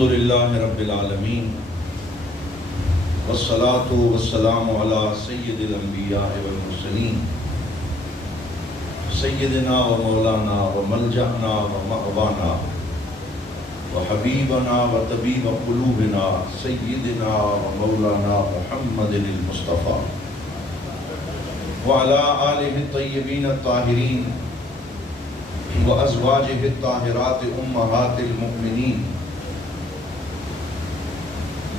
الحمد للہ رب العالمین والصلاة والسلام علی سید الانبیاء والمرسلین سیدنا و مولانا و ملجأنا و مأوانا و حبیبنا و طبیب قلوبنا سیدنا و مولانا محمد المصطفیٰ وعلى آلہ الطیبین الطاہرین و ازواجہ الطاہرات امہات المؤمنین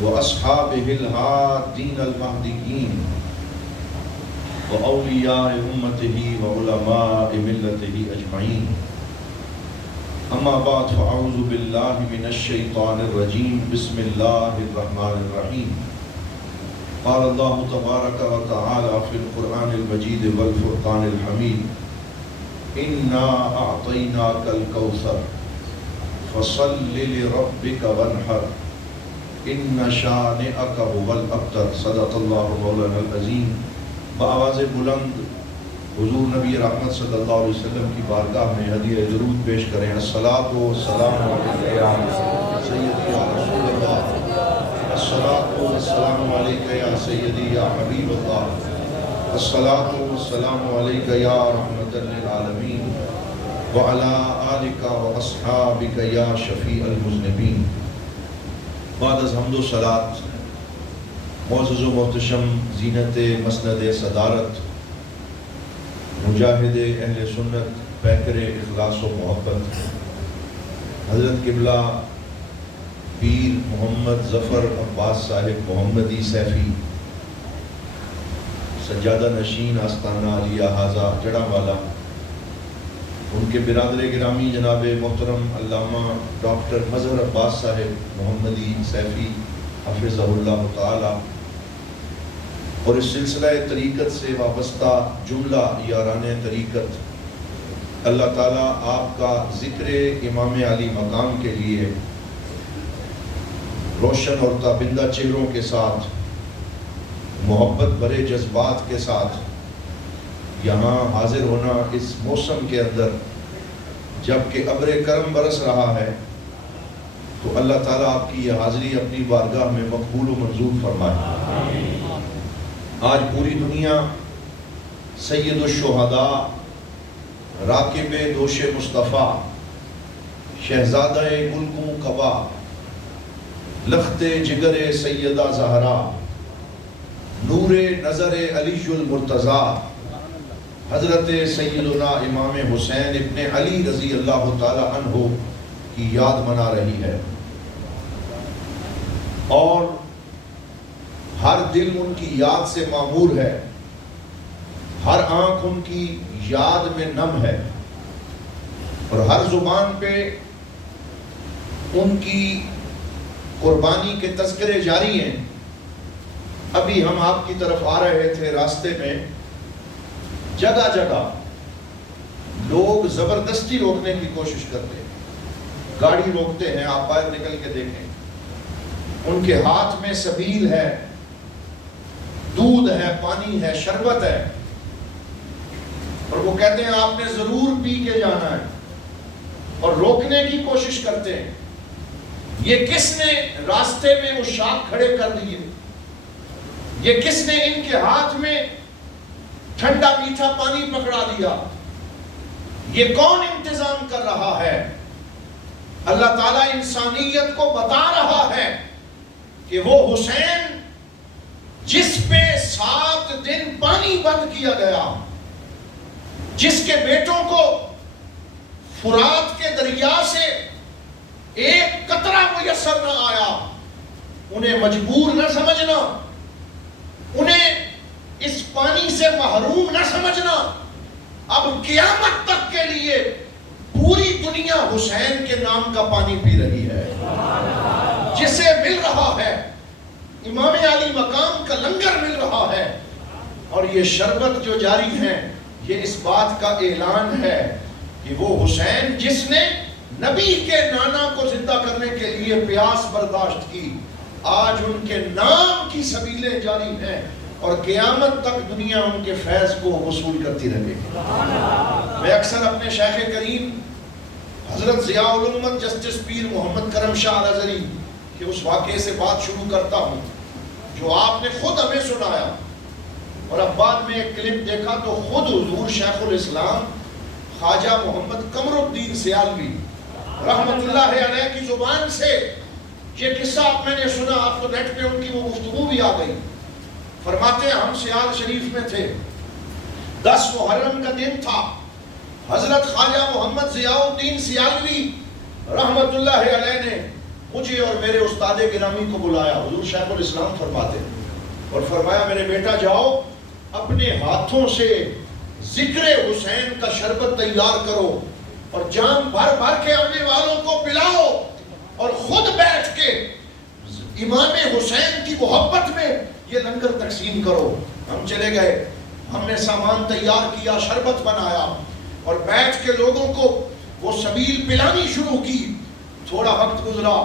و اصحابہ الہادین المہدیین و اولیاء امتہ و علماء ملتہ اجمعین اما بعد فاعوذ باللہ من الشیطان الرجیم بسم اللہ الرحمن الرحیم قال اللہ تبارک و تعالی فی القرآن المجید والفرقان الحمید اِنَّا أَعْطَيْنَاكَ الْكَوْثَرَ فَصَلِّ لِرَبِّكَ وَانْحَرْ إِنَّ شَانِئَكَ هُوَ الْأَبْتَرُ صدق اللہ مولانا العظیم۔ بآواز بلند حضور نبی رحمت صلی اللہ علیہ وسلم کی بارگاہ میں ہدیہ درود پیش کریں۔ الصلاۃ والسلام علیک یا سیدی یا رسول اللہ، الصلاۃ والسلام علیک یا سیدی یا حبیب اللہ، الصلاۃ والسلام علیک یا رحمت للعالمین وعلی آلک و اصحابک یا شفیع المذنبین۔ بعد از حمد و صلات، معزز و محتشم زینت مسند صدارت، مجاہد اہل سنت، پیکر اخلاص و محبت، حضرت قبلہ پیر محمد ظفر عباس صاحب محمدی سیفی، سجادہ نشین آستانہ علیہ حاضہ جڑا والا، ان کے برادر گرامی جناب محترم علامہ ڈاکٹر مظہر عباس صاحب محمدی سیفی حفظہ اللہ تعالی، اور اس سلسلہ طریقت سے وابستہ جملہ یاران طریقت، اللہ تعالیٰ آپ کا ذکر امام علی مقام کے لیے روشن اور تابندہ چہروں کے ساتھ، محبت بھرے جذبات کے ساتھ یہاں حاضر ہونا اس موسم کے اندر، جبکہ ابر کرم برس رہا ہے، تو اللہ تعالیٰ آپ کی یہ حاضری اپنی بارگاہ میں مقبول و منظور فرمائے۔ آج پوری دنیا سید الشہداء، راکب دوش مصطفیٰ، شہزادہ گلگوں قبا، لخت جگر سیدہ زہرا، نور نظر علی المرتضیٰ، حضرت سیدنا امام حسین ابن علی رضی اللہ تعالی عنہ کی یاد منا رہی ہے، اور ہر دل ان کی یاد سے معمور ہے، ہر آنکھ ان کی یاد میں نم ہے، اور ہر زبان پہ ان کی قربانی کے تذکرے جاری ہیں۔ ابھی ہم آپ کی طرف آ رہے تھے، راستے میں جگہ جگہ لوگ زبردستی روکنے کی کوشش کرتے ہیں، گاڑی روکتے ہیں، آپ باہر نکل کے دیکھیں، ان کے ہاتھ میں سبیل ہے، دودھ ہے، پانی ہے، شربت ہے، اور وہ کہتے ہیں آپ نے ضرور پی کے جانا ہے، اور روکنے کی کوشش کرتے ہیں۔ یہ کس نے راستے میں وہ شاخ کھڑے کر دیے؟ یہ کس نے ان کے ہاتھ میں ٹھنڈا میٹھا پانی پکڑا دیا؟ یہ کون انتظام کر رہا ہے؟ اللہ تعالیٰ انسانیت کو بتا رہا ہے کہ وہ حسین جس پہ 7 دن پانی بند کیا گیا، جس کے بیٹوں کو فرات کے دریا سے ایک قطرہ میسر نہ آیا، انہیں مجبور نہ سمجھنا، انہیں اس پانی سے محروم نہ سمجھنا۔ اب قیامت تک کے لیے پوری دنیا حسین کے نام کا پانی پی رہی ہے، جسے مل رہا ہے امام علی مقام کا لنگر مل رہا ہے، اور یہ شربت جو جاری ہے یہ اس بات کا اعلان ہے کہ وہ حسین جس نے نبی کے نانا کو زندہ کرنے کے لیے پیاس برداشت کی، آج ان کے نام کی سبیلیں جاری ہیں، اور قیامت تک دنیا ان کے فیض کو وصول کرتی رہے گی۔ میں اکثر اپنے شیخ کریم حضرت ضیاء الامت جسٹس پیر محمد کرم شاہ الازہری کہ اس واقعے سے بات شروع کرتا ہوں جو آپ نے خود ہمیں سنایا، اور اب بعد میں ایک کلپ دیکھا تو خود حضور شیخ الاسلام خواجہ محمد قمر الدین سیالوی رحمت اللہ علیہ کی زبان سے یہ قصہ آپ میں نے سنا، آپ کو نیٹ پہ ان کی وہ گفتگو بھی آ گئی۔ فرماتے ہیں ہم سیال شریف میں تھے، 10 محرم کا دن تھا، حضرت خواجہ محمد ضیاء الدین سیالوی رحمت اللہ علیہ نے مجھے اور میرے استاد گرامی کو بلایا، حضور شیخ الاسلام فرماتے اور فرمایا میرے بیٹا جاؤ اپنے ہاتھوں سے ذکر حسین کا شربت تیار کرو اور جام بھر بھر کے آنے والوں کو پلاؤ اور خود بیٹھ کے امام حسین کی محبت میں یہ لنگر تقسیم کرو۔ ہم چلے گئے، ہم نے سامان تیار کیا، شربت بنایا اور بیٹھ کے لوگوں کو وہ سبیل پلانی شروع کی۔ تھوڑا وقت گزرا،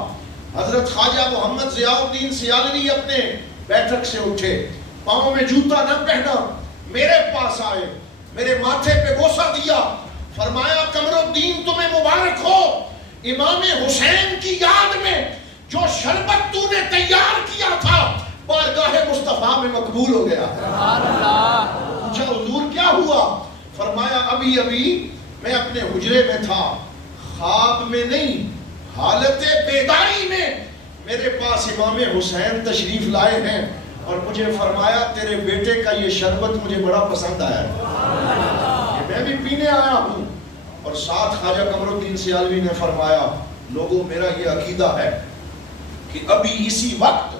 حضرت خواجہ محمد ضیاء الدین سیالوی اپنے بیٹھک سے اٹھے، پاؤں میں جوتا نہ پہنا، میرے پاس آئے، میرے ماتھے پہ بوسہ دیا، فرمایا قمر الدین تمہیں مبارک ہو، امام حسین کی یاد میں جو شربت تو نے تیار کیا تھا بارگاہ مصطفیٰ میں مقبول ہو گیا۔ پوچھا حضور کیا ہوا؟ فرمایا ابھی میں اپنے حجرے میں تھا، خواب میں نہیں حالت بیداری میں میرے پاس امام حسین تشریف لائے ہیں اور مجھے فرمایا تیرے بیٹے کا یہ شربت مجھے بڑا پسند آیا ہے، میں بھی پینے آیا ہوں۔ اور ساتھ خواجہ قمر الدین سیالوی نے فرمایا لوگوں میرا یہ عقیدہ ہے کہ ابھی اسی وقت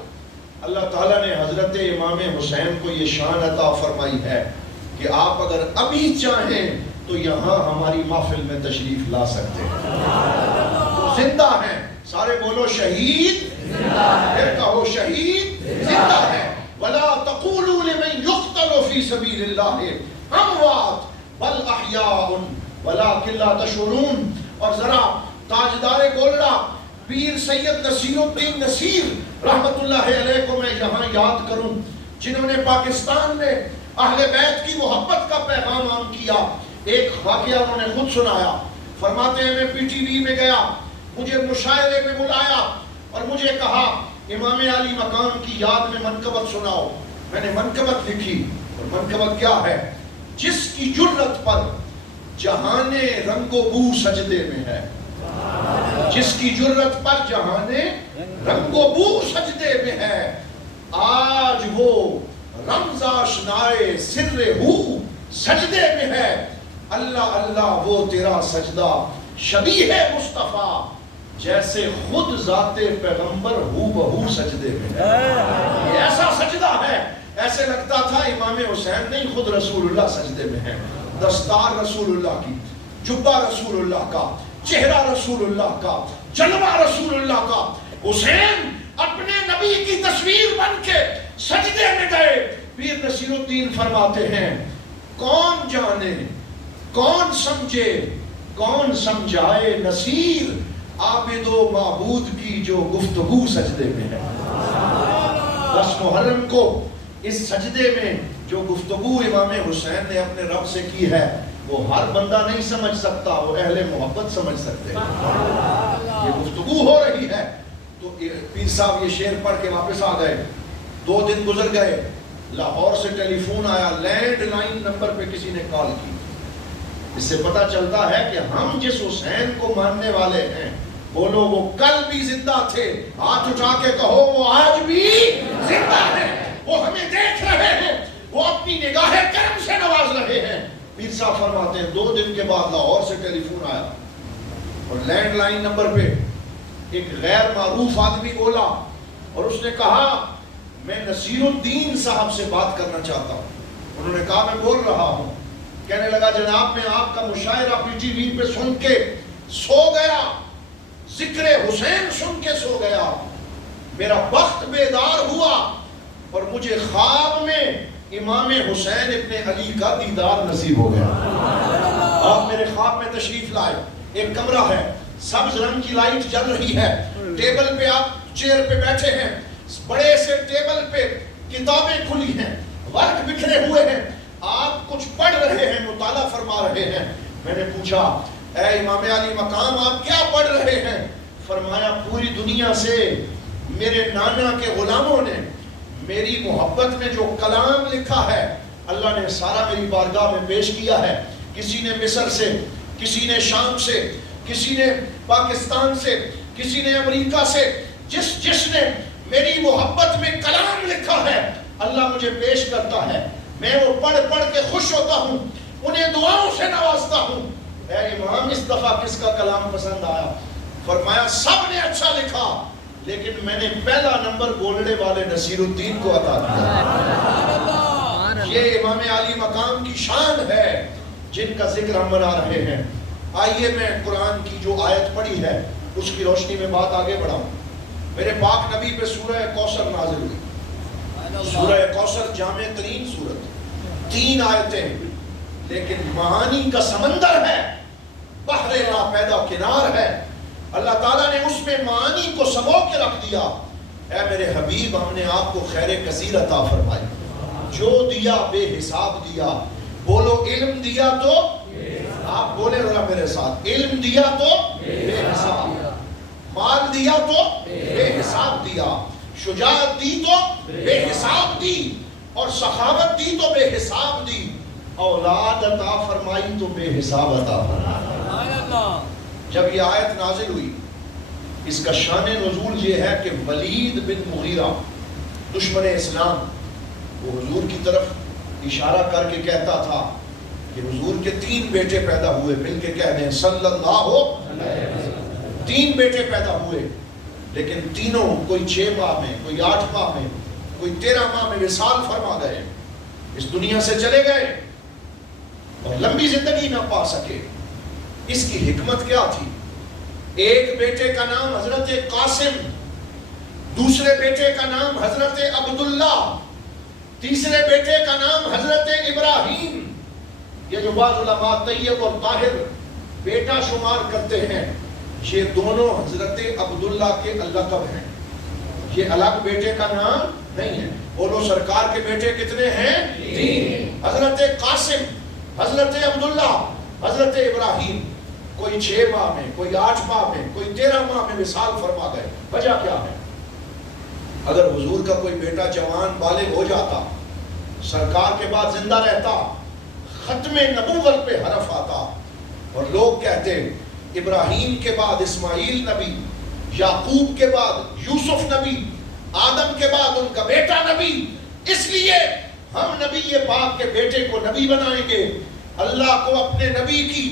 اللہ تعالیٰ نے حضرت امام حسین کو یہ شان عطا فرمائی ہے کہ آپ اگر ابھی چاہیں تو یہاں ہماری محفل میں تشریف لا سکتے ہیں، وہ زندہ ہیں۔ سارے بولو شہید زندہ ہے، پھر کہو شہید زندہ ہے۔ وَلَا تَقُولُوا لِمَنْ يُقْتَلُ فِي سَبِيلِ اللَّهِ أَمْوَاتٌ بَلْ أَحْيَاءٌ وَلَٰكِنْ لَا تَشْعُرُونَ۔ اور ذرا تاجدار گولڑا پیر سید نصیر الدین نصیر رحمت اللہ علیہ کو میں یہاں یاد کروں، جنہوں نے پاکستان میں اہل بیت کی محبت کا پیغام عام کیا۔ ایک واقعہ انہوں نے خود سنایا، فرماتے ہیں میں پی ٹی وی میں گیا، مجھے مشاہدے میں بلایا اور مجھے کہا امام علی مقام کی یاد میں منقبت سناؤ۔ میں نے منقبت لکھی، اور منقبت کیا ہے؟ جس کی جرت پر جہان رنگ و بو سجدے میں ہے، جس کی جرت پر جہان رنگ و بو سجدے میں ہے، آج وہ رمز آشنائے سر ہو سجدے میں ہے، اللہ اللہ وہ تیرا سجدہ شبیہ مصطفیٰ جیسے خود ذات پیغمبر ہو بہو سجدے میں ہے۔ یہ ایسا سجدہ ہے ایسے لگتا تھا امام حسین نہیں خود رسول اللہ سجدے میں ہے، دستار رسول اللہ کی، جبہ رسول اللہ کا، چہرہ رسول اللہ کا، جلوہ رسول اللہ کا۔ حسین اپنے نبی کی تصویر بن کے سجدے میں گئے۔ پیر نصیر الدین فرماتے ہیں کون جانے، کون سمجھے، کون سمجھائے نصیر عابد و معبود کی جو گفتگو سجدے میں ہے۔ 10 محرم کو اس سجدے میں جو گفتگو امام حسین نے اپنے رب سے کی ہے وہ ہر بندہ نہیں سمجھ سکتا، وہ اہل محبت سمجھ سکتے ہیں۔ یہ گفتگو ہو رہی ہے تو پیر صاحب یہ شعر پڑھ کے واپس آ گئے۔ 2 دن گزر گئے، لاہور سے ٹیلی فون آیا، لینڈ لائن نمبر پہ کسی نے کال کی۔ اس سے پتہ چلتا ہے کہ ہم جس حسین کو ماننے والے ہیں بولو وہ کل بھی زندہ تھے، ہاتھ اٹھا کے کہو وہ آج بھی زندہ ہیں، وہ ہمیں دیکھ رہے ہیں، وہ اپنی نگاہ کرم سے نواز رہے ہیں۔ پیر صاحب فرماتے ہیں 2 دن کے بعد لاہور سے ٹیلی فون آیا اور لینڈ لائن نمبر پہ ایک غیر معروف آدمی بولا اور اس نے کہا میں نصیر الدین صاحب سے بات کرنا چاہتا ہوں۔ انہوں نے کہا میں بول رہا ہوں۔ کہنے لگا جناب میں آپ کا مشاعرہ پی ٹی وی پہ سن کے سو گیا، ذکر حسین سن کے سو گیا، میرا بخت بیدار ہوا اور مجھے خواب میں امام حسین ابن علی کا دیدار نصیب ہو گیا۔ آپ میرے خواب میں تشریف لائے، ایک کمرہ ہے، سبز رنگ کی لائٹ جل رہی ہے، ٹیبل پہ آپ چیئر پہ بیٹھے ہیں، بڑے سے ٹیبل پہ کتابیں کھلی ہیں، ورق بکھرے ہوئے ہیں، آپ کچھ پڑھ رہے ہیں، مطالعہ فرما رہے ہیں۔ میں نے پوچھا اے امام علی مقام آپ کیا پڑھ رہے ہیں؟ فرمایا پوری دنیا سے میرے نانا کے غلاموں نے میری محبت میں جو کلام لکھا ہے اللہ نے سارا میری بارگاہ میں پیش کیا ہے. کسی نے مصر سے، کسی نے شام سے، کسی نے پاکستان سے، کسی نے امریکہ سے، جس نے میری محبت میں کلام لکھا ہے اللہ مجھے پیش کرتا ہے. میں وہ پڑھ پڑھ کے خوش ہوتا ہوں، انہیں دعاؤں سے نوازتا ہوں. اے امام اس دفعہ کس کا کلام پسند آیا؟ فرمایا سب نے اچھا لکھا، لیکن میں نے پہلا نمبر بولنے والے نصیر الدین کو عطا کیا. یہ امام عالی مقام کی شان ہے جن کا ذکر ہم بنا رہے ہیں. آئیے میں قرآن کی جو آیت پڑھی ہے اس کی روشنی میں بات آگے بڑھاؤں. میرے پاک نبی پہ سورہ کوثر نازل ہوئی. سورہ کوثر جامع ترین سورت، 3 آیتیں، لیکن معانی کا سمندر ہے، بحر لا پیدا کنار ہے. اللہ تعالیٰ نے اس میں معانی کو سمو کے رکھ دیا. اے میرے حبیب ہم نے آپ کو خیر کثیر عطا فرمائی، جو دیا بے حساب دیا. بولو علم دیا تو، آپ بولے ذرا میرے ساتھ، علم دیا تو بے حساب، مال دیا تو بے حساب دیا، شجاعت دی تو بے حساب دی، اور سخاوت دی تو بے حساب دی، اولاد عطا فرمائی تو بے حساب عطا فرمائی. جب یہ آیت نازل ہوئی اس کا شان نزول یہ ہے کہ ولید بن مغیرہ دشمن اسلام وہ حضور کی طرف اشارہ کر کے کہتا تھا کہ حضور کے 3 بیٹے پیدا ہوئے، مل کے کہہ دیں صلی اللہ علیہ وسلم. 3 بیٹے پیدا ہوئے، لیکن تینوں کوئی 6 ماہ میں، کوئی 8 ماہ میں، کوئی 13 ماہ میں وصال فرما گئے، اس دنیا سے چلے گئے اور لمبی زندگی نہ پا سکے. اس کی حکمت کیا تھی؟ ایک بیٹے کا نام حضرت قاسم، دوسرے بیٹے کا نام حضرت عبداللہ، تیسرے بیٹے کا نام حضرت ابراہیم. یہ جو بعض علماء طیب اور طاہر بیٹا شمار کرتے ہیں، یہ دونوں حضرت عبداللہ کے لقب ہیں، یہ الگ بیٹے کا نام نہیں ہے. بولو سرکار کے بیٹے کتنے ہیں؟ 3. حضرت قاسم، حضرت عبداللہ، حضرت ابراہیم. کوئی 6 ماہ میں، کوئی 8 ماہ میں، کوئی 13 ماہ میں وصال فرما گئے. وجہ کیا ہے؟ اگر حضور کا کوئی بیٹا جوان بالغ ہو جاتا، سرکار کے بعد زندہ رہتا، ختم نبوت پہ حرف آتا اور لوگ کہتے ابراہیم کے بعد اسماعیل نبی، یعقوب کے بعد یوسف نبی، آدم کے بعد ان کا بیٹا نبی، اس لیے ہم نبی پاک کے بیٹے کو نبی بنائیں گے. اللہ کو اپنے نبی کی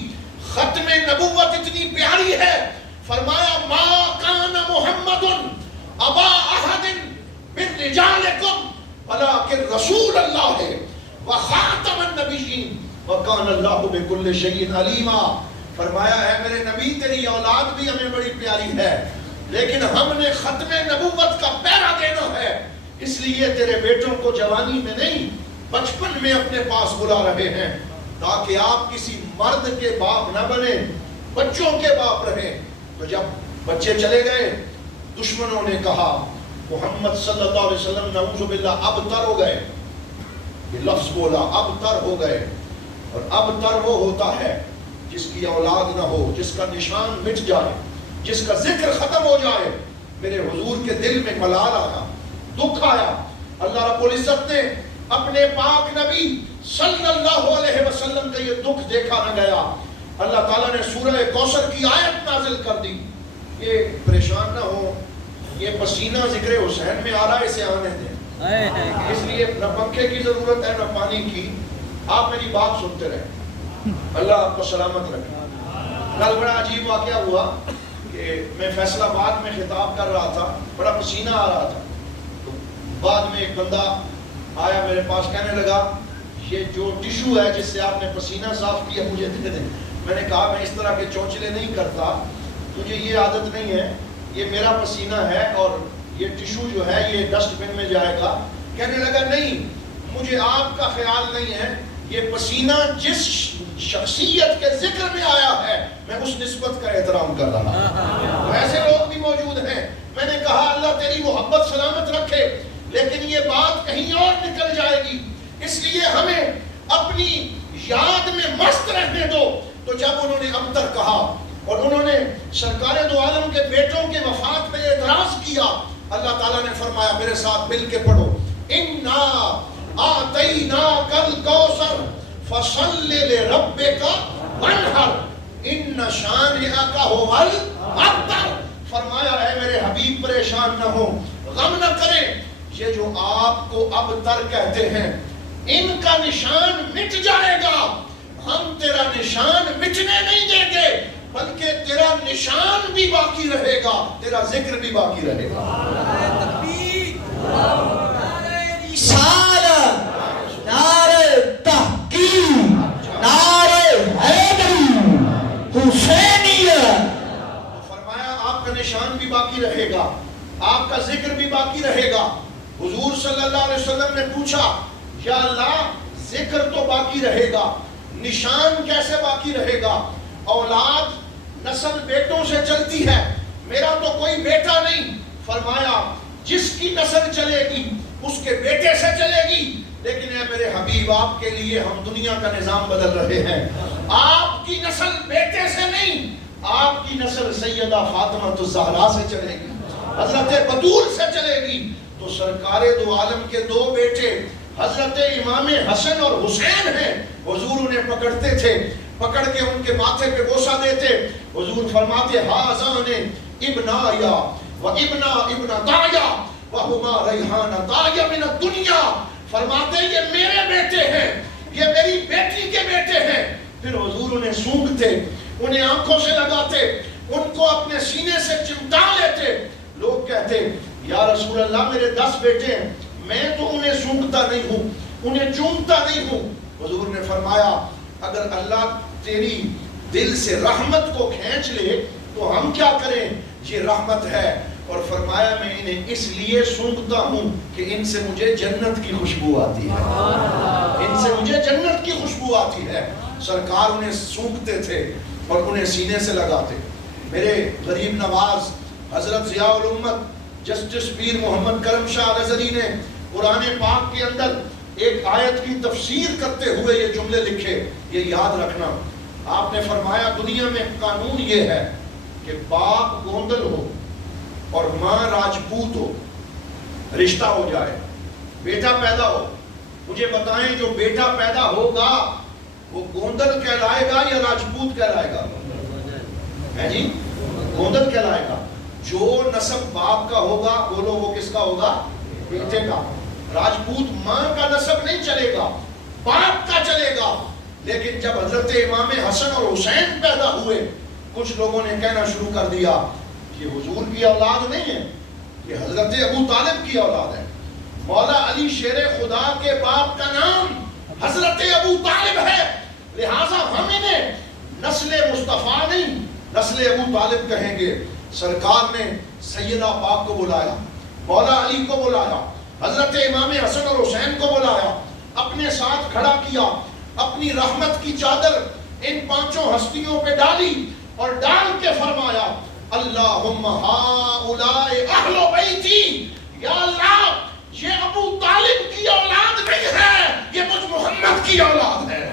ختم نبوت اتنی پیاری ہے، فرمایا ما کان محمد ابا احد من رجالکم ولکن رسول اللہ وخاتم النبیین وکان اللہ بکل شیء علیما. فرمایا ہے میرے نبی تیری اولاد بھی ہمیں بڑی پیاری ہے، لیکن ہم نے ختم نبوت کا پہرا دینا ہے، اس لیے تیرے بیٹوں کو جوانی میں نہیں بچپن میں اپنے پاس بلا رہے ہیں تاکہ آپ کسی مرد کے باپ نہ بنے، بچوں کے باپ رہیں. تو جب بچے چلے گئے دشمنوں نے کہا محمد صلی اللہ علیہ وسلم نعوذ باللہ اب تر ہو گئے. یہ لفظ بولا اب تر ہو گئے، اور اب تر وہ ہوتا ہے جس کی اولاد نہ ہو، جس کا نشان مٹ جائے، جس کا ذکر ختم ہو جائے. میرے حضور کے دل میں ملال آیا، دکھ آیا. اللہ رب العزت نے اپنے پاک نبی صلی اللہ علیہ وسلم کا یہ دکھ دیکھا نہ گیا. اللہ تعالیٰ نے سورہ کوثر کی آیت نازل کر دی. یہ پریشان نہ ہو، یہ پسینہ ذکر حسین میں آ رہا ہے، اسے آنے دیں. اس لیے نہ پنکھے کی ضرورت ہے نہ پانی کی، آپ میری بات سنتے رہیں. اللہ آپ کو سلامت رکھے. کل بڑا عجیب واقعہ ہوا کہ میں فیصل آباد میں خطاب کر رہا تھا، بڑا پسینہ آ رہا تھا. تو بعد میں ایک بندہ آیا میرے پاس، کہنے لگا یہ جو ٹیشو ہے جس سے آپ نے پسینہ صاف کیا مجھے دے دیں. میں نے کہا میں اس طرح کے چونچلے نہیں کرتا، مجھے یہ عادت نہیں ہے، یہ میرا پسینہ ہے اور یہ ٹیشو جو ہے یہ ڈسٹ بن میں جائے گا. کہنے لگا نہیں، مجھے آپ کا خیال نہیں ہے، یہ پسینہ جس شخصیت کے ذکر میں آیا ہے میں اس نسبت کا احترام کر رہا ہوں. ایسے لوگ بھی موجود ہیں. میں نے کہا اللہ تیری محبت سلامت رکھے، لیکن یہ بات کہیں اور نکل جائے گی، اس لیے ہمیں اپنی یاد میں مست رہنے دو. تو جب انہوں نے ابتر کہا اور انہوں نے سرکار دو عالم کے بیٹوں کے وفات پہ اعتراض کیا، اللہ تعالیٰ نے فرمایا میرے ساتھ مل کے پڑھو، اِنَّا آتَيْنَاكَ الْكَوْثَرَ فَصَلِّ لِرَبِّكَ وَانْحَرْ إِنَّ شَانِئَكَ هُوَ الْأَبْتَرُ۔ فرمایا اے میرے حبیب پریشان نہ ہو، غم نہ کریں، یہ جو آپ کو ابتر کہتے ہیں ان کا نشان مٹ جائے گا، ہم تیرا نشان مٹنے نہیں دیں گے، بلکہ تیرا نشان بھی باقی رہے گا، تیرا ذکر بھی باقی رہے گا۔ نعرہ تکبیر، نعرہ رسالت، نعرہ تحقیق، نعرہ حیدری، حسینیت۔ فرمایا آپ کا نشان بھی باقی رہے گا، آپ کا ذکر بھی باقی رہے گا۔ حضور صلی اللہ علیہ وسلم نے پوچھا یا اللہ ذکر تو باقی رہے گا، نشان کیسے باقی رہے گا؟ اولاد نسل بیٹوں سے چلتی ہے، میرا تو کوئی بیٹا نہیں۔ فرمایا جس کی نسل چلے گی اس کے بیٹے سے چلے گی، لیکن اے میرے حبیب آپ کے لیے ہم دنیا کا نظام بدل رہے ہیں، آپ کی نسل بیٹے سے نہیں، آپ کی نسل سیدہ فاطمہ الزہرا سے چلے گی، حضرت بطول سے چلے گی۔ تو سرکار دو عالم کے دو بیٹے حضرت امام حسن اور حسین ہیں، حضور انہیں پکڑتے تھے، پکڑ کے ان کے ماتھے پہ بوسہ دیتے، حضور فرماتے ہازان ابنایا و ابنا ابن دایا وہما ریحانتایا من الدنیا۔ فرماتے یہ میرے بیٹے ہیں، یہ میری بیٹی کے بیٹے ہیں۔ پھر حضور انہیں سونگتے، انہیں آنکھوں سے لگاتے، ان کو اپنے سینے سے چمٹا لیتے۔ لوگ کہتے یا رسول اللہ میرے 10 بیٹے ہیں، میں تو انہیں سونگتا نہیں ہوں، انہیں چومتا نہیں ہوں۔ حضور نے فرمایا اگر اللہ تیری دل سے رحمت کو کھینچ لے تو ہم کیا کریں، یہ رحمت ہے۔ اور فرمایا میں انہیں اس لیے سونگتا ہوں کہ ان سے مجھے جنت کی خوشبو آتی ہے، ان سے مجھے جنت کی خوشبو آتی ہے۔ سرکار انہیں سونگتے تھے اور انہیں سینے سے لگاتے۔ میرے غریب نواز حضرت ضیاء الامت جسٹس پیر محمد کرم شاہ غزنی نے قرآن پاک کے اندر ایک آیت کی تفسیر کرتے ہوئے یہ جملے لکھے، یہ یاد رکھنا۔ آپ نے فرمایا دنیا میں قانون یہ ہے کہ باپ گوندل ہو اور ماں راجپوت ہو، رشتہ ہو جائے، بیٹا پیدا ہو، مجھے بتائیں جو بیٹا پیدا ہوگا وہ گوندل کہلائے گا یا راجپوت کہلائے گا؟ ہے جی، گوندل کہلائے گا۔ جو نسب باپ کا ہوگا بولو وہ کس کا ہوگا؟ بیٹے کا۔ راجپوت ماں کا نسب نہیں چلے گا، باپ کا چلے گا۔ لیکن جب حضرت امام حسن اور حسین پیدا ہوئے، کچھ لوگوں نے کہنا شروع کر دیا کہ حضور کی اولاد نہیں ہے، یہ حضرت ابو طالب کی اولاد ہے۔ مولا علی شیر خدا کے باپ کا نام حضرت ابو طالب ہے، لہٰذا ہم انہیں نسل مصطفیٰ نہیں نسل ابو طالب کہیں گے۔ سرکار نے سیدہ پاک کو بلایا، مولا علی کو بلایا، حضرت امام حسن اور حسین کو بلایا، اپنے ساتھ کھڑا کیا، اپنی رحمت کی چادر ان پانچوں ہستیوں پہ ڈالی اور ڈال کے فرمایا اللہم ہؤلاء اہل بیتی، یا اللہ یہ ابو طالب کی اولاد نہیں ہے، یہ مجھ محمد کی اولاد ہے۔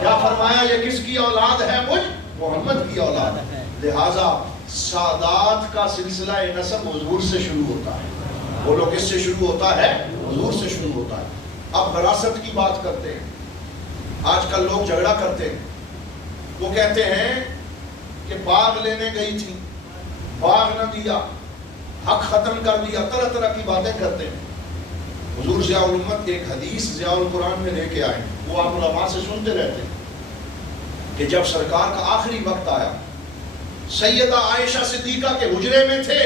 کیا فرمایا یہ کس کی اولاد ہے؟ مجھ محمد کی اولاد ہے۔ لہٰذا سادات کا سلسلہ نسب حضور سے شروع ہوتا ہے۔ وہ لوگ کس سے شروع ہوتا ہے؟ حضور سے شروع ہوتا ہے۔ اب وراثت کی بات کرتے ہیں۔ آج کل لوگ جھگڑا کرتے ہیں، وہ کہتے ہیں کہ باغ لینے گئی تھی، باغ نہ دیا، حق ختم کر دیا، طرح طرح کی باتیں کرتے ہیں۔ حضور ضیاء الامت ایک حدیث ضیاء القرآن میں لے کے آئے، وہ آپ علماء سے سنتے رہتے ہیں کہ جب سرکار کا آخری وقت آیا، سیدہ عائشہ صدیقہ کے حجرے میں تھے،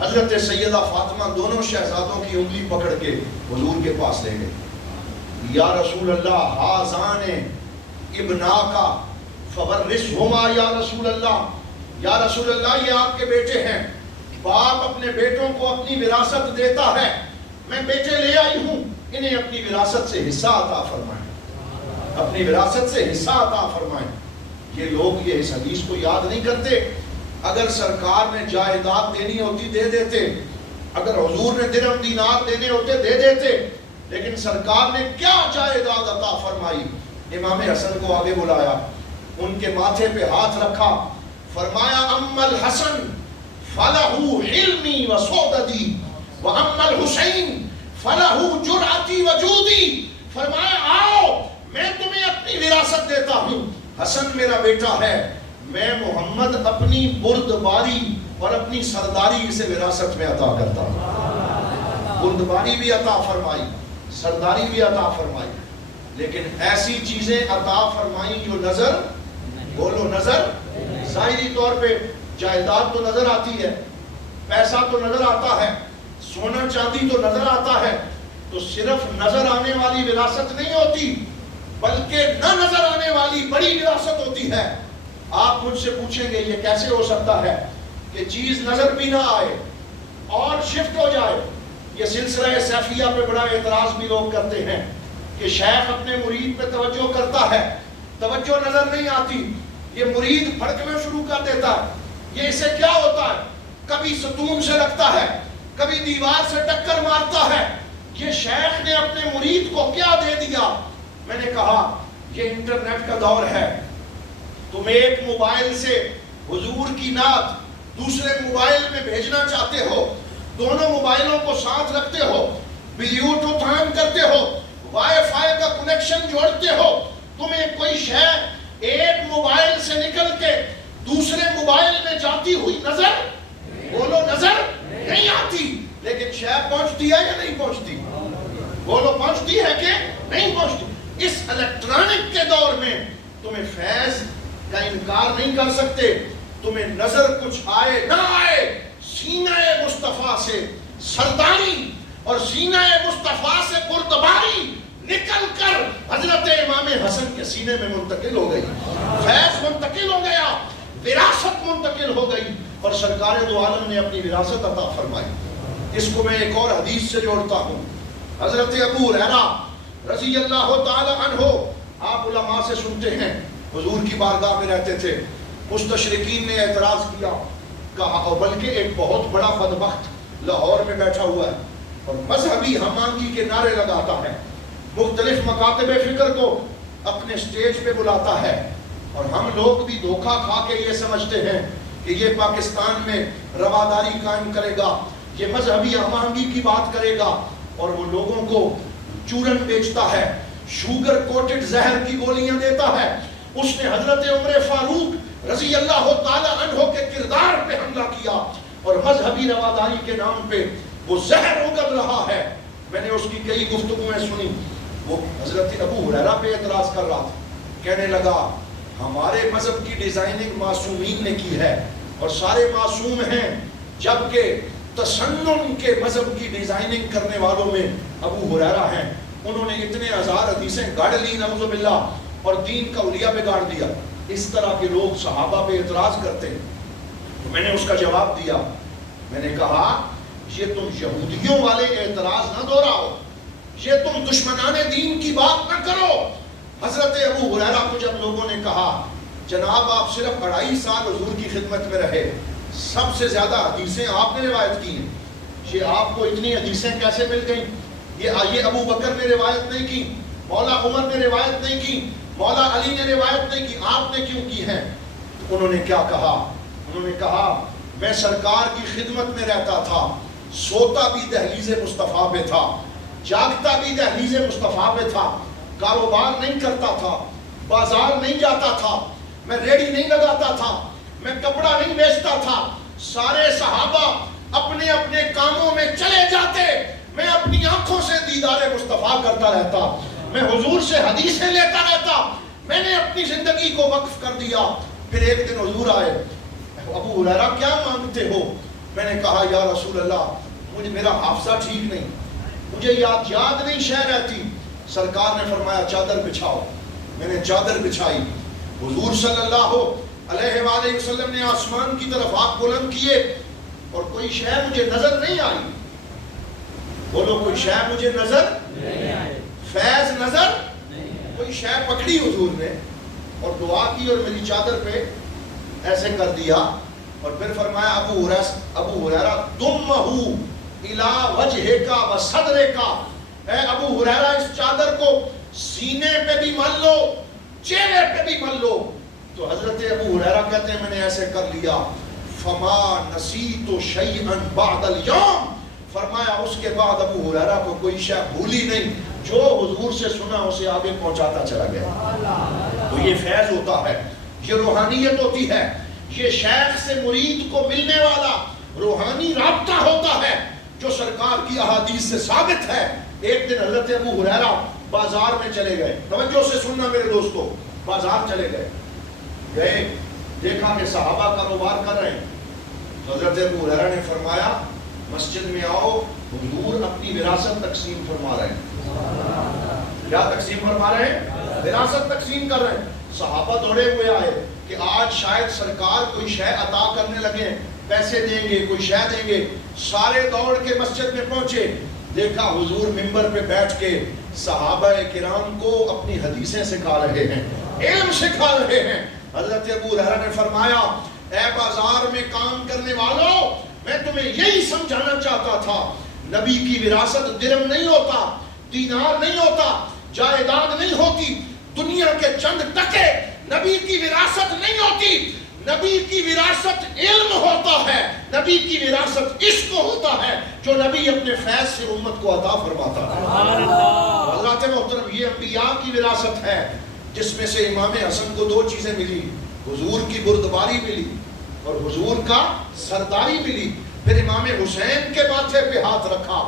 حضرت سیدہ فاطمہ دونوں شہزادوں کی انگلی پکڑ کے حضور کے پاس لے گئے۔ یا رسول اللہ ہازان ابناکا فورثہما یا رسول اللہ، یا رسول اللہ یہ آپ کے بیٹے ہیں، باپ اپنے بیٹوں کو اپنی وراثت دیتا ہے، میں بیٹے لے آئی ہوں، انہیں اپنی وراثت سے حصہ عطا فرمائیں، اپنی وراثت سے حصہ عطا فرمائیں۔ یہ لوگ یہ اس حدیث کو یاد نہیں کرتے۔ اگر سرکار نے جائیداد دینی ہوتی دے دیتے، اگر حضور نے درہم دینار دینے ہوتے دے دیتے، لیکن سرکار نے کیا جائیداد عطا فرمائی؟ امام حسن کو آگے بلایا، ان کے ماتھے پہ ہاتھ رکھا، فرمایا اما الحسن فَلَهُ حِلْمِي وَسُعْدَدِي وَأَمَّا الْحُسَيْنِ فَلَهُ جُرْعَتِي وَجُودِي. فرمایا آؤ میں تمہیں اپنی وراثت دیتا ہوں. حسن میرا بیٹا ہے, میں محمد اپنی بردباری اور اپنی سرداری اسے وراثت میں عطا کرتا ہوں. بردباری بھی عطا فرمائی, سرداری بھی عطا فرمائی, لیکن ایسی چیزیں عطا فرمائی جو نظر, بولو نظر, ظاہری طور پہ جائیداد تو نظر آتی ہے, پیسہ تو نظر آتا ہے, سونا چاندی تو نظر آتا ہے, تو صرف نظر آنے والی وراثت نہیں ہوتی بلکہ نہ نظر آنے والی بڑی وراثت ہوتی ہے. آپ مجھ سے پوچھیں گے یہ کیسے ہو سکتا ہے کہ چیز نظر بھی نہ آئے اور شفٹ ہو جائے. یہ سلسلہ سیفیہ پہ بڑا اعتراض بھی لوگ کرتے ہیں کہ شیخ اپنے مرید پہ توجہ کرتا ہے, توجہ نظر نہیں آتی, یہ مرید بھڑکنا شروع کر دیتا ہے. یہ اسے کیا ہوتا ہے, کبھی ستون سے لگتا ہے, کبھی دیوار سے ٹکر مارتا ہے. یہ شیخ نے اپنے مرید کو کیا دے دیا؟ میں نے کہا یہ انٹرنیٹ کا دور ہے. تم ایک موبائل سے حضور کی نعت دوسرے موبائل میں بھیجنا چاہتے ہو, دونوں موبائلوں کو ساتھ رکھتے ہو, بلیوٹوتھ آن کرتے ہو, وائی فائی کا کنیکشن جوڑتے ہو, تمہیں کوئی شے ایک موبائل سے نکل کے دوسرے موبائل میں جاتی ہوئی نظر, بولو نظر نہیں آتی, لیکن شے پہنچتی ہے یا نہیں پہنچتی؟ بولو پہنچتی ہے کہ نہیں پہنچتی؟ اس الیکٹرانک کے دور میں تمہیں فیض کا انکار نہیں کر سکتے. تمہیں نظر کچھ آئے نہ آئے, سینہ مصطفیٰ سے سرداری اور سینہ مصطفیٰ سے بردباری نکل کر حضرت امام حسن کے سینے میں منتقل ہو گئی, فیض منتقل ہو گیا, وراثت منتقل ہو گئی, اور سرکار دو عالم نے اپنی وراثت عطا فرمائی. اس کو میں ایک اور حدیث سے جوڑتا ہوں. حضرت ابو ہریرہ رضی اللہ تعالی عنہ, آپ علماء سے سنتے ہیں, حضور کی بارگاہ میں رہتے تھے. مستشرقین نے اعتراض کیا, کہا بلکہ ایک بہت بڑا بدبخت لاہور میں بیٹھا ہوا ہے اور مذہبی ہمانگی کے نعرے لگاتا ہے, مختلف مکاتب فکر کو اپنے سٹیج پہ بلاتا ہے, اور ہم لوگ بھی دھوکہ کھا کے یہ سمجھتے ہیں کہ یہ پاکستان میں رواداری قائم کرے گا, یہ مذہبی ہمانگی کی بات کرے گا, اور وہ لوگوں کو چورن بیچتا ہے, شوگر کوٹڈ زہر کی گولیاں دیتا ہے. اس نے حضرت عمر فاروق رضی اللہ تعالی عنہ کے کردار پہ حملہ کیا, اور مذہبی رواداری کے نام پہ وہ زہر اگل رہا ہے. میں نے اس کی کئی گفتگویں سنی. وہ حضرت ابو ہریرہ پہ اعتراض کر رہا تھا, کہنے لگا ہمارے مذہب کی ڈیزائننگ معصومین نے کی ہے اور سارے معصوم ہیں, جبکہ تسنن کے مذہب کی ڈیزائننگ کرنے والوں میں ابو ہریرہ ہیں. انہوں نے اتنے ہزار حدیثیں گاڑ لی نعوذ باللہ, اور دین کا اولیاء پہ گاڑ دیا. اس طرح کے لوگ صحابہ پہ اعتراض کرتے ہیں. تو میں نے اس کا جواب دیا, میں نے کہا یہ تم یہودیوں والے اعتراض نہ دہراؤ, یہ تم دشمنان دین کی بات نہ کرو. حضرت ابو ہریرہ کو جب لوگوں نے کہا جناب آپ صرف 2.5 سال حضور کی خدمت میں رہے, سب سے زیادہ حدیثیں آپ نے روایت کی ہیں, یہ آپ کو اتنی حدیثیں کیسے مل گئیں؟ یہ ابو بکر نے روایت نہیں کی, مولا عمر نے روایت نہیں کی, مولا علی نے روایت نہیں کی, آپ نے کیوں کی ہیں؟ تو انہوں نے کیا کہا؟ انہوں نے کہا میں سرکار کی خدمت میں رہتا تھا, سوتا بھی دہلیز مصطفیٰ پہ تھا, جاگتا بھی دہلیز مصطفیٰ پہ تھا, کاروبار نہیں کرتا تھا, بازار نہیں جاتا تھا, میں ریڑھی نہیں لگاتا تھا, میں کپڑا نہیں بیچتا تھا. سارے صحابہ اپنے اپنے کاموں میں چلے جاتے, میں اپنی آنکھوں سے دیدار مصطفیٰ کرتا رہتا, میں حضور سے حدیثیں لیتا رہتا. میں نے اپنی زندگی کو وقف کر دیا. پھر ایک دن حضور آئے, ابو ہریرہ کیا مانگتے ہو؟ میں نے کہا یا رسول اللہ مجھے میرا حافظہ ٹھیک نہیں, مجھے یاد نہیں شے رہتی. سرکار نے فرمایا چادر بچھاؤ. میں نے چادر بچھائی. حضور صلی اللہ علیہ وآلہ وسلم نے آسمان کی طرف ہاتھ بلند کیے, اور کوئی شے مجھے نظر نہیں آئی. بولو کوئی شے مجھے نظر نہیں آئی, فیض نظر نہیں, کوئی شے پکڑی حضور نے اور دعا کی اور میری چادر پہ ایسے کر دیا, اور پھر فرمایا ابو ہریرہ دمہ الی وجہک و صدرک, اے ابو ہریرہ اس چادر کو سینے پہ بھی مل لو, چہرے پہ بھی مل لو. تو حضرت ابو ہریرہ کہتے ہیں میں نے ایسے کر لیا, فما نسیت شیئا بعد اليوم، فرمایا اس کے بعد ابو ہریرہ کو کوئی شے بھولی نہیں، جو حضور سے سنا اسے آگے پہنچاتا چلا گیا۔ تو یہ فیض ہوتا ہے، یہ روحانیت ہوتی ہے، یہ شیخ سے مرید کو ملنے والا روحانی رابطہ ہوتا ہے جو سرکار کی احادیث سے ثابت ہے۔ ایک دن حضرت ابو ہریرہ بازار میں چلے گئے، توجہ سے سننا میرے دوستو، بازار چلے گئے، دیکھا کہ صحابہ کاروبار کر رہے ہیں، تو حضرت ابو ہریرہ نے فرمایا مسجد میں آؤ، حضور اپنی وراثت تقسیم فرما رہے ہیں۔ کیا تقسیم فرما رہے ہیں؟ وراثت تقسیم کر رہے ہیں۔ صحابہ دوڑے ہوئے آئے کہ آج شاید سرکار کوئی شے عطا کرنے لگے، پیسے دیں گے، کوئی شے دیں گے۔ سارے دوڑ کے مسجد میں پہنچے، دیکھا حضور منبر پہ بیٹھ کے صحابہ کرام کو اپنی حدیثیں سکھا رہے ہیں، علم سکھا رہے ہیں۔ حضرت ابو ہریرہ نے فرمایا اے بازار میں کام کرنے والوں، میں تمہیں یہی سمجھانا چاہتا تھا، نبی کی وراثت درم نہیں ہوتا، دینار نہیں ہوتا، جائیداد نہیں ہوتی، دنیا کے چند ٹکے نبی کی وراثت نہیں ہوتی، نبی کی وراثت علم ہوتا ہے، نبی کی وراثت عشق ہوتا ہے جو نبی اپنے فیض سے امت کو عطا فرماتا ہے۔ حضرات محترم، یہ انبیاء کی وراثت ہے جس میں سے امام حسن کو 2 چیزیں ملی، حضور کی بردباری ملی اور حضور کا سرداری ملی۔ پھر امام حسین کے ماتھے پہ ہاتھ رکھا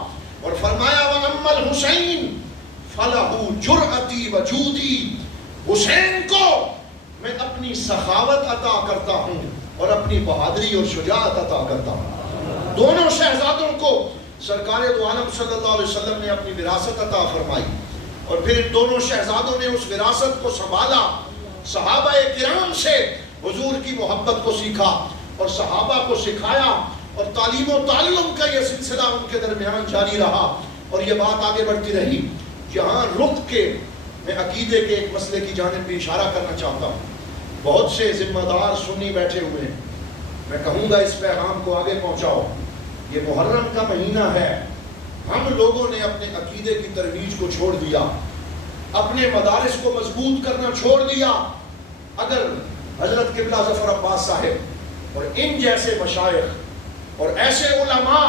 اور فرمایا وَأَمَّا الْحُسَيْنِ فَلَهُ جُرْأَتِي وَجُودِي، حسین کو میں اپنی سخاوت عطا کرتا ہوں اور اپنی بہادری اور شجاعت عطا کرتا ہوں۔ دونوں شہزادوں کو سرکار دو عالم صلی اللہ علیہ وسلم نے اپنی وراثت عطا فرمائی، اور پھر ان دونوں شہزادوں نے اس وراثت کو سنبھالا، صحابہ کرام سے حضور کی محبت کو سیکھا اور صحابہ کو سکھایا، اور تعلیم و تعلم کا یہ سلسلہ ان کے درمیان جاری رہا، اور یہ بات آگے بڑھتی رہی۔ یہاں رک کے میں عقیدے کے ایک مسئلے کی جانب بھی اشارہ کرنا چاہتا ہوں۔ بہت سے ذمہ دار سنی بیٹھے ہوئے ہیں، میں کہوں گا اس پیغام کو آگے پہنچاؤ۔ یہ محرم کا مہینہ ہے، ہم لوگوں نے اپنے عقیدے کی ترویج کو چھوڑ دیا، اپنے مدارس کو مضبوط کرنا چھوڑ دیا۔ اگر حضرت قبلہ ظفر عباس صاحب اور ان جیسے مشائخ اور ایسے علماء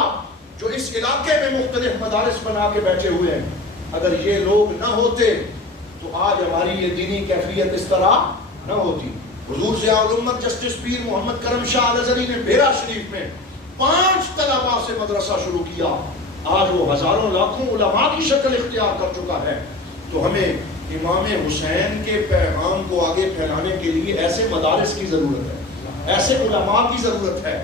جو اس علاقے میں مختلف مدارس بنا کے بیٹھے ہوئے ہیں، اگر یہ لوگ نہ ہوتے تو آج ہماری یہ دینی کیفیت اس طرح نہ ہوتی۔ حضور ضیاء الامت جسٹس پیر محمد کرم شاہ الازہری نے بیرا شریف میں 5 طلباء سے مدرسہ شروع کیا، آج وہ ہزاروں لاکھوں علماء کی شکل اختیار کر چکا ہے۔ تو ہمیں امام حسین کے پیغام کو آگے پھیلانے کے لیے ایسے مدارس کی ضرورت ہے، ایسے علماء کی ضرورت ہے،